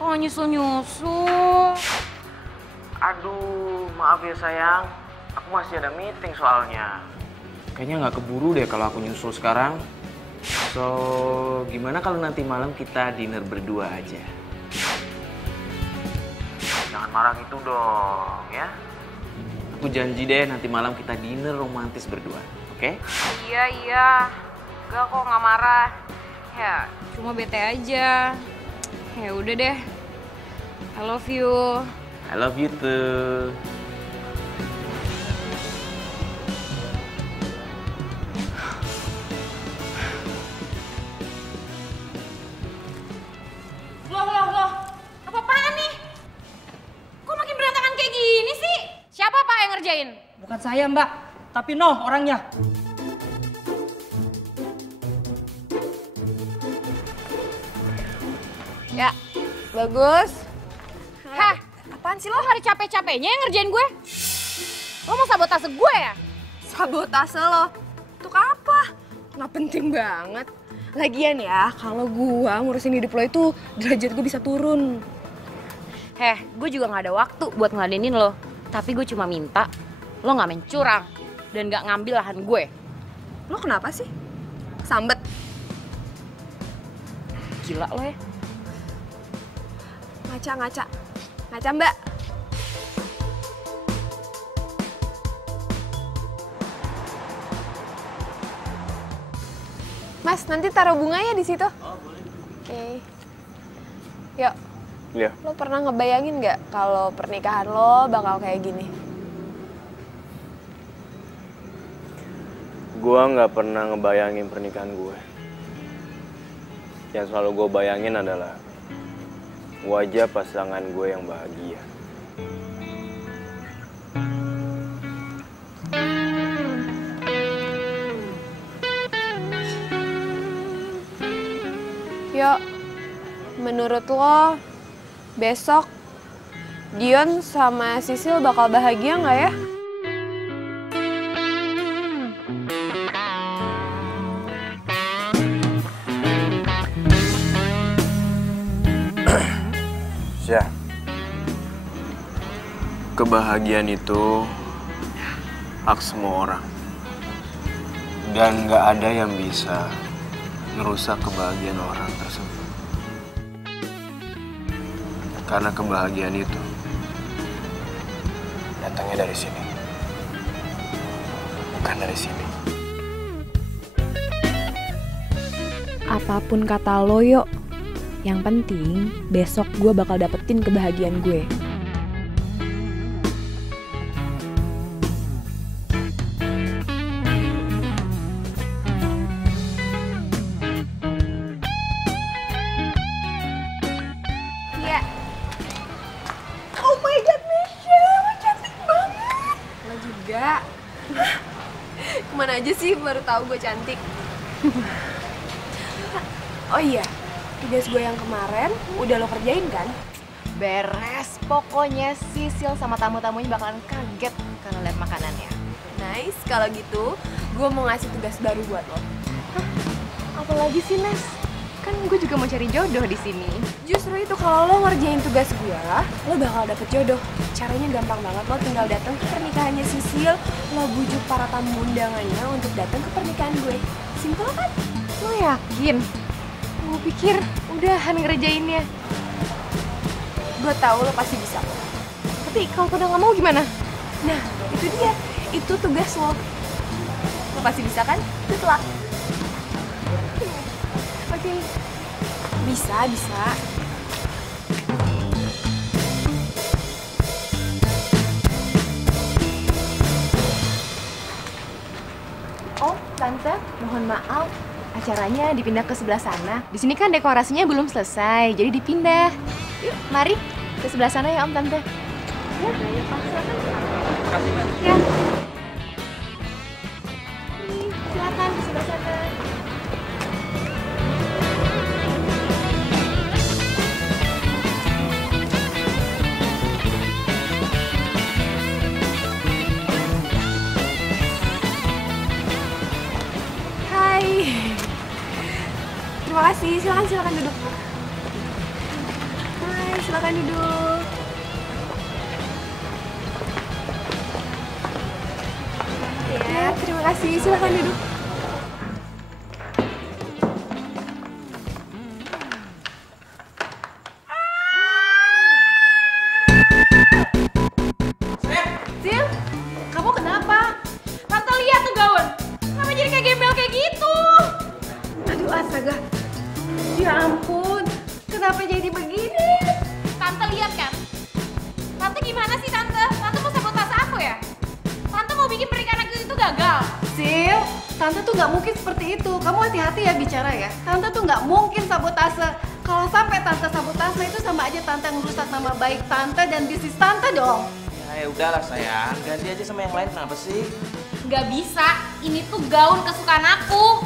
Kok nggak nyusul? Aduh, maaf ya sayang. Aku masih ada meeting soalnya. Kayaknya nggak keburu deh kalau aku nyusul sekarang. So, gimana kalau nanti malam kita dinner berdua aja? Jangan marah gitu dong, ya. Aku janji deh nanti malam kita dinner romantis berdua, oke? Iya. Enggak kok, nggak marah. Ya, cuma bete aja. Ya udah deh. I love you. I love you too. Loh. Apa-apaan nih? Kok makin berantakan kayak gini sih? Siapa Pak yang ngerjain? Bukan saya Mbak, tapi Noh orangnya. Ya, bagus. Hah? Apaan sih lo hari capek-capeknya yang ngerjain gue? Lo mau sabotase gue ya? Sabotase lo? Untuk apa? Nggak penting banget. Lagian ya, kalau gua ngurusin hidup lo itu derajat gue bisa turun. Gue juga gak ada waktu buat ngeladenin lo. Tapi gue cuma minta lo gak main curang dan gak ngambil lahan gue. Lo kenapa sih? Sambet? Gila lo ya. Ngaca mbak. Mas, nanti taruh bunganya di situ. Oh, boleh. Oke. Yuk. Iya. Lo pernah ngebayangin nggak kalau pernikahan lo bakal kayak gini? Gue nggak pernah ngebayangin pernikahan gue. Yang selalu gue bayangin adalah wajah pasangan gue yang bahagia. Yo, menurut lo besok Dion sama Sisil bakal bahagia nggak ya? Ya, kebahagiaan itu hak semua orang. Dan nggak ada yang bisa ngerusak kebahagiaan orang tersebut. Karena kebahagiaan itu datangnya dari sini, bukan dari sini. Apapun kata lo, Yo, yang penting besok gue bakal dapetin kebahagiaan gue. Iya. Oh my god, Misha, lo cantik banget. Lo juga. Kemana aja sih baru tahu gue cantik. Oh iya, tugas gue yang kemarin udah lo kerjain kan? Beres, pokoknya Sisil sama tamu-tamunya bakalan kaget kalau lihat makanannya. Nice, kalau gitu gue mau ngasih tugas baru buat lo. Apalagi sih, Nes? Kan gue juga mau cari jodoh di sini. Justru itu, kalau lo ngerjain tugas gue, lo bakal dapet jodoh. Caranya gampang banget, lo tinggal datang ke pernikahannya Sisil, lo bujuk para tamu undangannya untuk datang ke pernikahan gue. Simpel kan? Lo yakin? Gue pikir udahan ngerjainnya. Gue tahu lo pasti bisa. Tapi kalau udah nggak mau gimana? Nah, itu dia. Itu tugas lo. Lo pasti bisa kan? Good luck. Oke. Bisa, bisa. Oh, Tante, mohon maaf. Acaranya dipindah ke sebelah sana. Di sini kan dekorasinya belum selesai, jadi dipindah. Yuk, mari ke sebelah sana ya Om Tante. Ya, ayo Pak, silakan. Ya. Silakan ke sebelah sana. Hai. Terima kasih. Silakan duduk. Hai, silakan duduk. Ya, terima kasih. Silakan duduk. Sil, kamu kenapa? Tante lihat tuh gaun. Kenapa jadi kayak gembel kayak gitu? Aduh, astaga. Ya ampun, kenapa jadi begini? Tante lihat kan? Tante gimana sih Tante? Tante mau sabotase aku ya? Tante mau bikin pernikahan aku itu gagal. Sil, Tante tuh nggak mungkin seperti itu. Kamu hati-hati ya bicara ya. Tante tuh nggak mungkin sabotase. Kalau sampai Tante sabotase itu sama aja Tante ngerusak nama baik Tante dan bisnis Tante dong. Ya udahlah sayang, ganti aja sama yang lain, kenapa sih? Nggak bisa, ini tuh gaun kesukaan aku.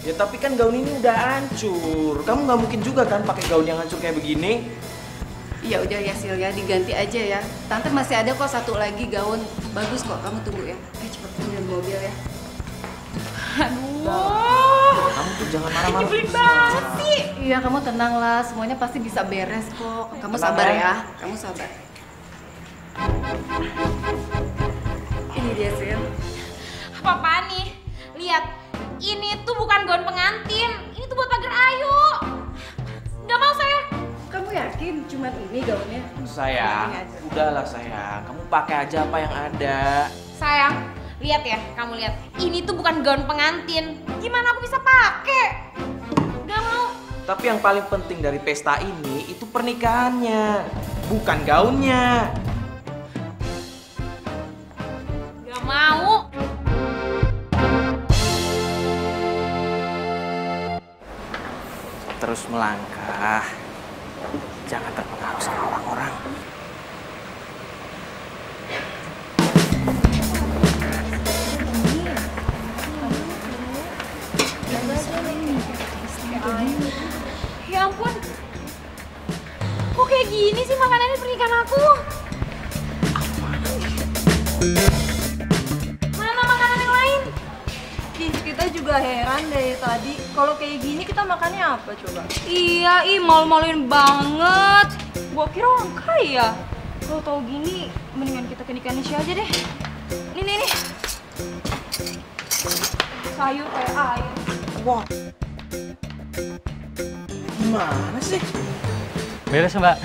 Ya tapi kan gaun ini udah hancur. Kamu nggak mungkin juga kan pakai gaun yang hancur kayak begini. Ya udah ya Sil ya, diganti aja ya. Tante masih ada kok satu lagi gaun bagus kok. Kamu tunggu ya. Cepet ambil mobil ya. Aduh. Kamu tuh jangan marah-marah. Nyebelin banget sih. Iya, kamu tenang lah. Semuanya pasti bisa beres kok. Kamu Tenang sabar ya. ya. Kamu sabar. Ini dia Sil. Apa-apaan nih? Lihat, ini tuh bukan gaun pengantin. Ini tuh buat pagar Ayu. Nggak mau saya. Kamu yakin cuma ini gaunnya? Sayang, udahlah sayang. Kamu pakai aja apa yang ada. Sayang, lihat ya, kamu lihat. Ini tuh bukan gaun pengantin. Gimana aku bisa pakai? Nggak mau. Tapi yang paling penting dari pesta ini itu pernikahannya, bukan gaunnya. Nggak mau. terus melangkah. Jangan terpengaruh sama orang-orang. Ya ampun. Kok kayak gini sih makanannya pernikahan aku? Mana makanan yang lain? Kita juga heran dari tadi. Kalau kayak gini kita makannya apa coba? Iya, malu-maluin banget. Gua kira orang kaya. Kalau tahu gini, mendingan kita ke nikahan Nisha aja deh. Nih. Sayur kayak air. Wah. Gimana sih? Beres Mbak,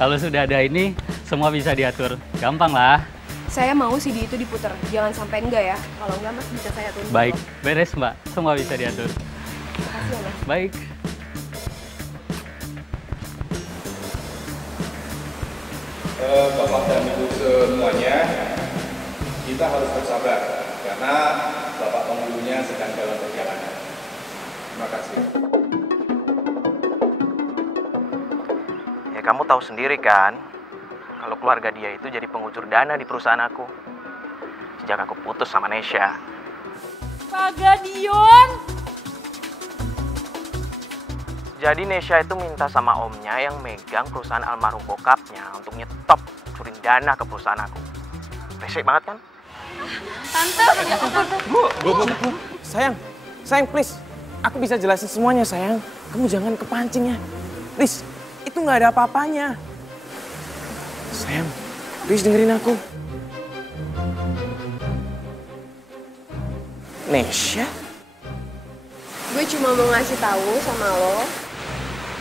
kalau sudah ada ini semua bisa diatur. Gampang lah. Saya mau CD itu diputer, jangan sampai enggak ya. Kalau enggak Mas bisa saya tuntut. Baik, beres Mbak, semua bisa diatur. Makasih ya Mas. Baik. Bapak dan Ibu semuanya, kita harus bersabar karena Bapak penghulunya sedang dalam perjalanan. Terima kasih. Ya kamu tahu sendiri kan, kalau keluarga dia itu jadi pengucur dana di perusahaan aku. Sejak aku putus sama Nesha. Kagak, Dion. Jadi Nesha itu minta sama omnya yang megang perusahaan almarhum bokapnya untuk nyetop curin dana ke perusahaan aku. Resek banget kan? Tante, ya ampun. Bu. Sayang please. Aku bisa jelasin semuanya sayang. Kamu jangan kepancing ya. Please, itu nggak ada apa-apanya. Sayang, please dengerin aku. Nesha? Gue cuma mau ngasih tahu sama lo,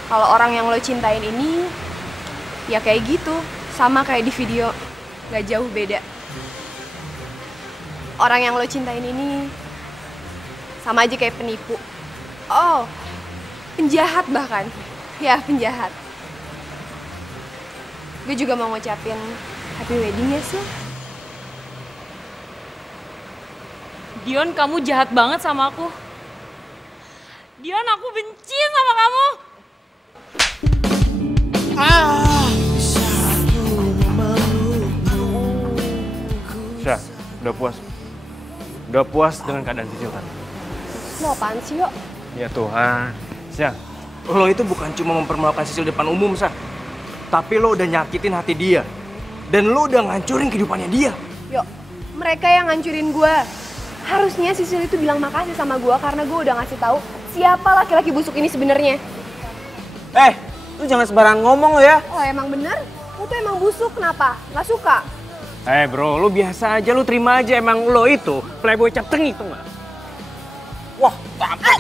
kalau orang yang lo cintain ini, ya kayak gitu, sama kayak di video, nggak jauh beda. Orang yang lo cintain ini, sama aja kayak penipu. Oh, penjahat bahkan. Ya, penjahat. Gue juga mau ngucapin happy wedding ya, Sil. Dion, kamu jahat banget sama aku. Dion, aku benci sama kamu. Syah, udah puas? Udah puas dengan keadaan Sisil tadi? Lo apaan sih, Yo? Ya Tuhan. Syah, Lo itu bukan cuma mempermalukan Sisil depan umum, Sah. Tapi lo udah nyakitin hati dia. Dan lo udah ngancurin kehidupannya dia. Yo, mereka yang ngancurin gue. Harusnya Sisil itu bilang makasih sama gue karena gue udah ngasih tahu siapa laki-laki busuk ini sebenarnya. lu jangan sembarangan ngomong lo ya. Oh emang bener? Lu tuh emang busuk, kenapa? Nggak suka? Bro, lu biasa aja, lu terima aja. Emang lo itu playboy cap tengi tuh nggak? Wah, sampai.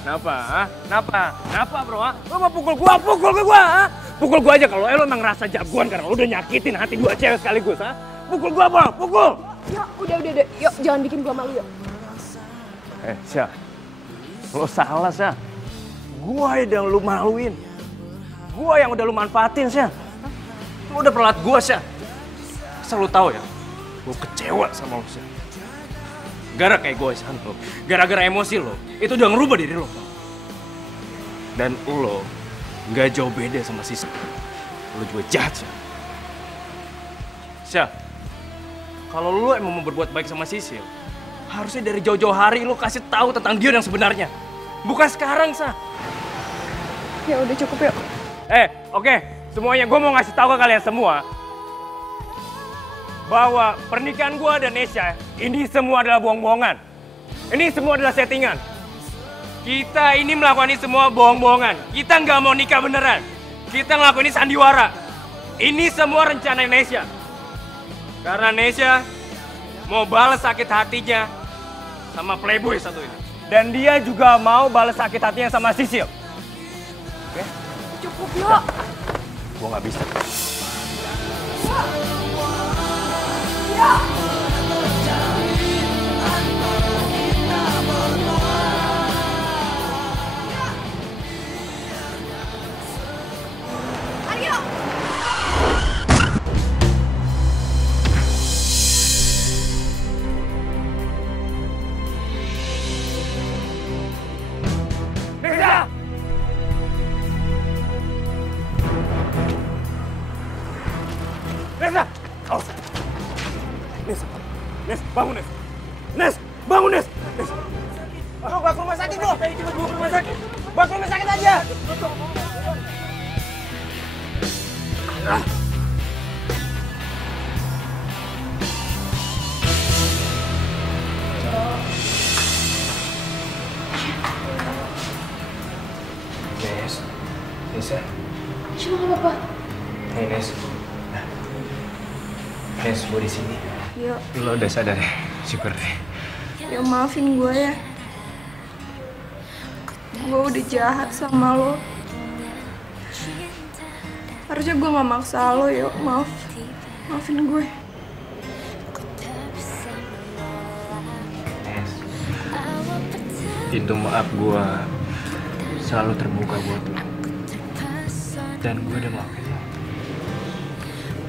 Kenapa? Kenapa bro? Lu mau pukul gua ke gua? Pukul gua aja kalau lu emang ngerasa jagoan karena lu udah nyakitin hati dua cewek sekaligus, ha? Pukul gua bro, pukul! Yuk, udah. Yuk, jangan bikin gua malu, yuk. Syah, lo salah, Syah. Gua yang lu maluin. Gua yang udah lu manfaatin, Syah. Lu udah pelat gua, Syah. Asal lu tahu ya, gua kecewa sama lu, Syah. Gara kayak gue, lo, gara-gara emosi lo, itu udah ngerubah diri lo. Dan lo nggak jauh beda sama Sisil. Lo juga jahat, Syah. Syah, kalau lo emang mau berbuat baik sama Sisil, harusnya dari jauh-jauh hari lo kasih tahu tentang dia yang sebenarnya. Bukan sekarang, Syah. Ya udah cukup yuk. Oke. Semuanya gue mau ngasih tahu ke kalian semua bahwa pernikahan gue dan Nesha ini semua adalah bohong-bohongan. Ini semua adalah settingan. Kita ini melakukan ini semua bohong-bohongan. Kita nggak mau nikah beneran. Kita ngelakuin ini sandiwara. Ini semua rencana Nesha. Karena Nesha mau balas sakit hatinya sama playboy satu ini. Dan dia juga mau balas sakit hatinya sama Sisil. Oke? Cukup yuk. Gue nggak bisa. Nesha! Bangun, Nes. Nes, bangun, Nes. Nes. Bro, bawa ke rumah sakit, bro. Cepet bawa ke rumah sakit. Bawa ke rumah sakit aja. Ah. Nes, Nisa. Cuma nggak apa-apa. Hai Nes. Nes, gue di sini. Yo, Lo udah sadar ya? Syukur deh. yo maafin gue ya. Gue udah jahat sama lo. Harusnya gue gak maksa lo, yo. Maafin gue. Nes, pintu maaf gue selalu terbuka buat lo. Dan gue udah maafin lo.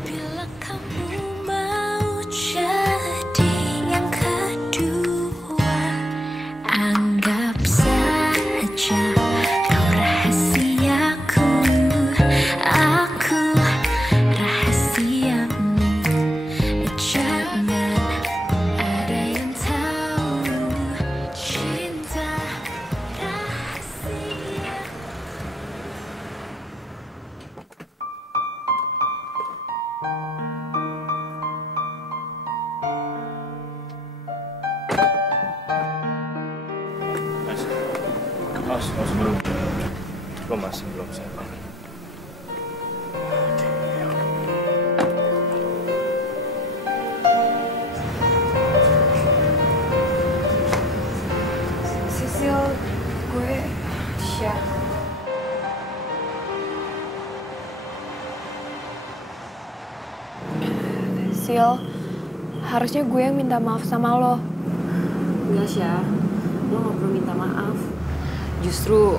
Bila kamu mau jadi yang kedua, anggap saja kau rahasiaku, aku rahasiamu. Jangan ada yang tahu cinta rahasia. Mas, belum. Lo masih belum sadar. Sisil, gue Syah. Sil, harusnya gue yang minta maaf sama lo. Enggak, Syah. Lo gak perlu minta maaf. Justru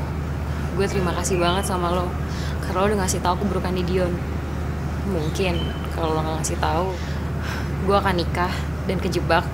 gue terima kasih banget sama lo. Karena lo udah ngasih tahu keburukan di Dion. Mungkin kalau lo gak ngasih tahu, gue akan nikah dan kejebak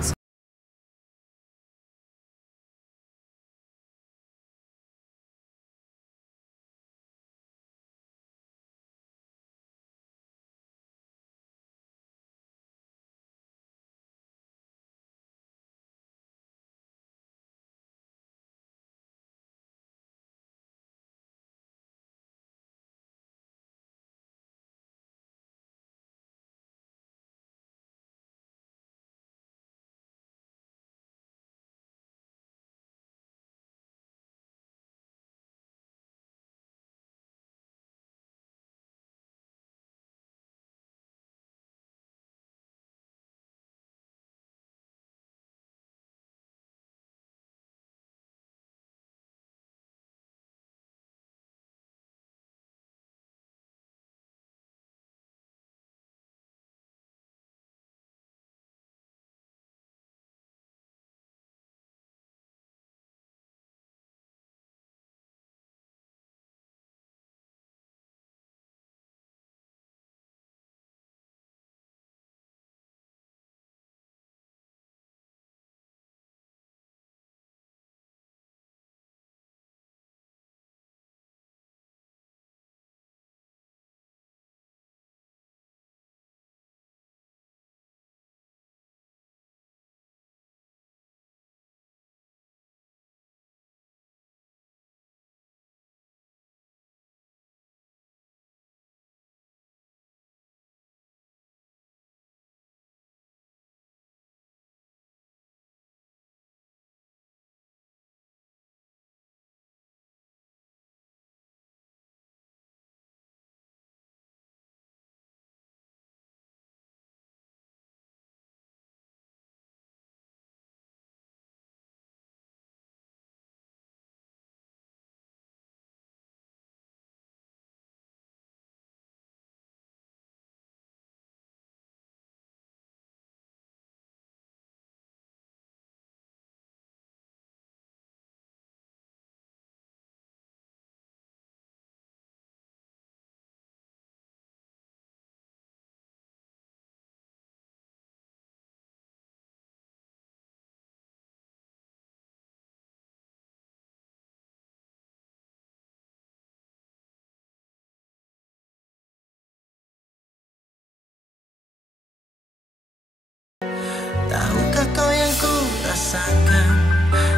rasakan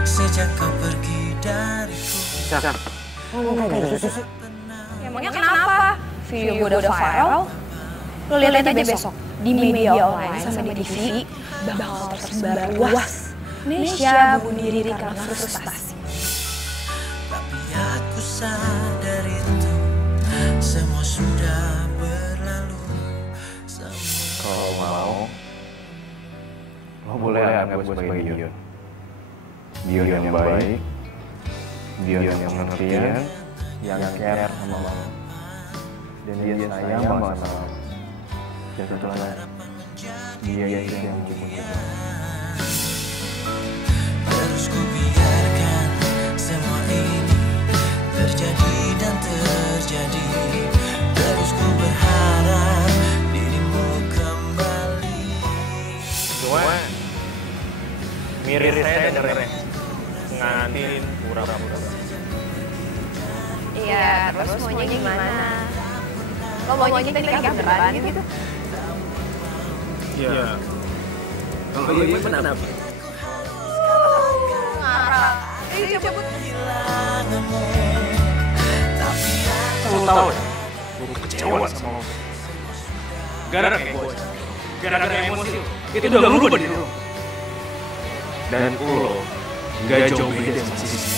sejak kau pergi dariku. Sam, ngomong kayak gitu sih. Emangnya kenapa? Video gue udah viral. Lo lihat aja besok di media online sama di TV bakal tersebar luas. Nesya bunuh diri karena frustasi. Tapi aku sadar itu semua sudah berlalu. Kalau mau, lo boleh anggap gue sebagai Dion. Dion yang baik, Dion yang pengertian, yang care sama lo. Dan dia sayang banget sama lo. Dan satu lagi, dia yang menjemput kita. Terus ku biarkan semua ini terjadi dan terjadi. Terus ku berharap dirimu kembali. Cuma mirip saya dengerin ngantin pura-pura. Iya, terus maunya gimana? Lo maunya kita nikah beneran gitu? Iya. Kalau ini kenapa? Ngarang. Cabut. Lo tau ya, gue kecewa sama lo. Gara-gara kayak gue, gara-gara emosi lo, itu udah berubah diri lo. Dan lo gak jauh beda sama Sisi.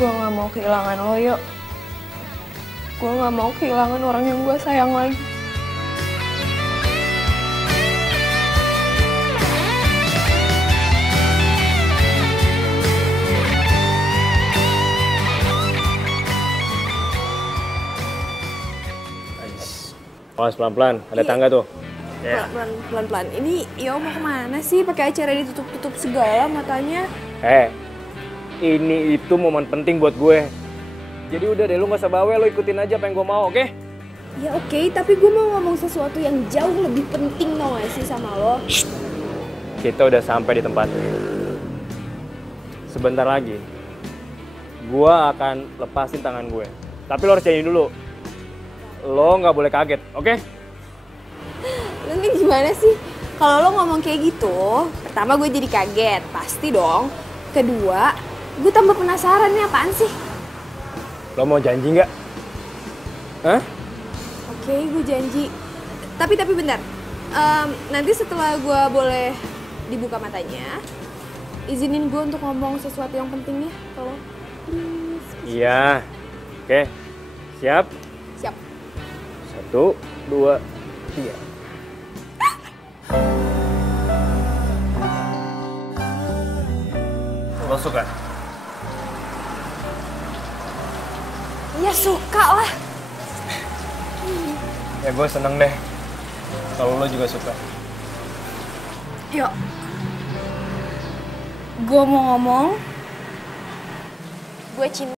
Gue gak mau kehilangan lo, yuk. Gue gak mau kehilangan orang yang gue sayang lagi. Awas pelan-pelan, ada tangga tuh. Pelan-pelan. Ini Yo mau kemana sih? Pakai acara ditutup-tutup segala matanya. Ini itu momen penting buat gue. Jadi udah deh, lu gak usah bawel, lu ikutin aja apa yang gue mau, oke? Ya oke, tapi gue mau ngomong sesuatu yang jauh lebih penting tau gak sih sama lo? Kita udah sampai di tempat. Sebentar lagi, gue akan lepasin tangan gue. Tapi lo harus janji dulu. Lo nggak boleh kaget, oke? Lo nih gimana sih? Kalau lo ngomong kayak gitu, pertama gue jadi kaget, pasti dong. Kedua, gue tambah penasaran nih apaan sih? Lo mau janji nggak? Hah? Oke, gue janji. Tapi bentar. Nanti setelah gue boleh dibuka matanya, izinin gue untuk ngomong sesuatu yang penting ya, tolong. Please. Iya. Oke. Siap? Siap. 1, 2, 3. Lo suka? Ya suka lah. Ya gue seneng deh kalau lo juga suka. Yuk. Gue mau ngomong. Gue cinta.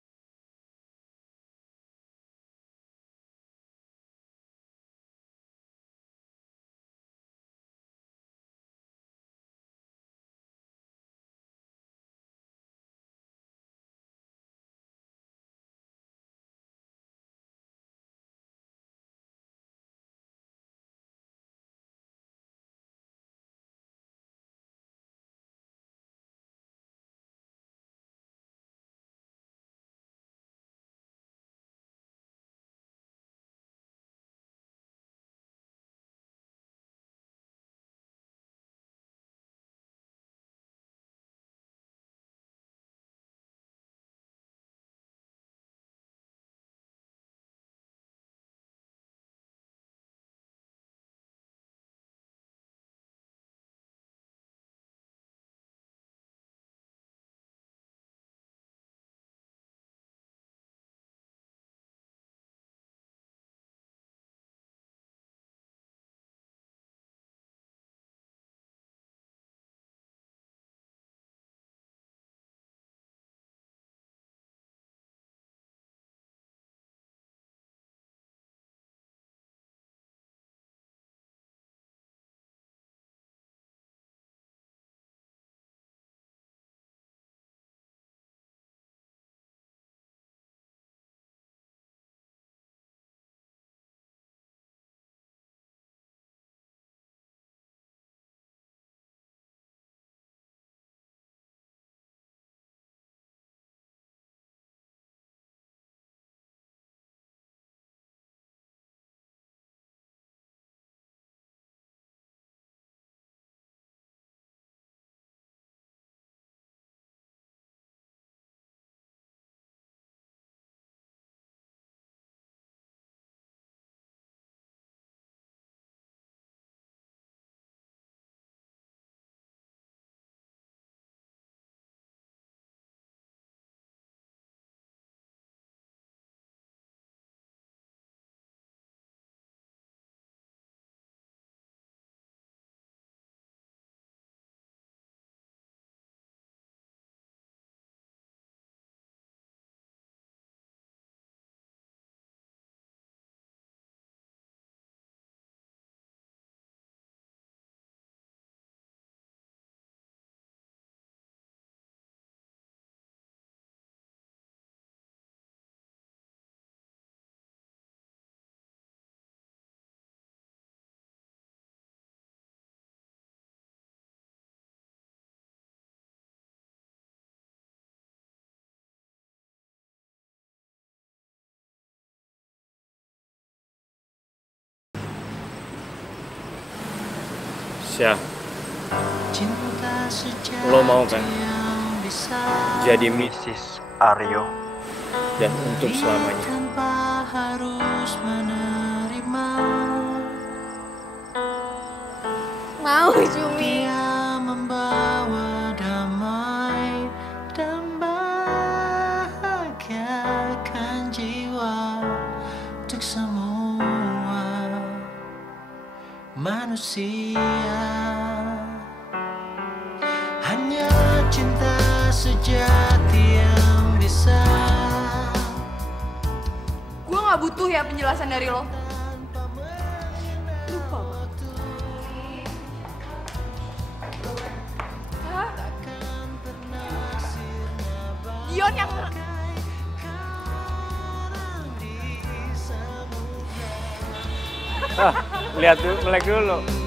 Syah, lo mau kan jadi Mrs. Aryo dan untuk selamanya? Mau, Cumi. Membawa damai dan bahagiakan jiwa untuk semua manusia. Hanya cinta sejati yang bisa. Gue gak butuh ya penjelasan dari lo. Lupa. Hah? Dion yang... Lihat dulu, melek dulu.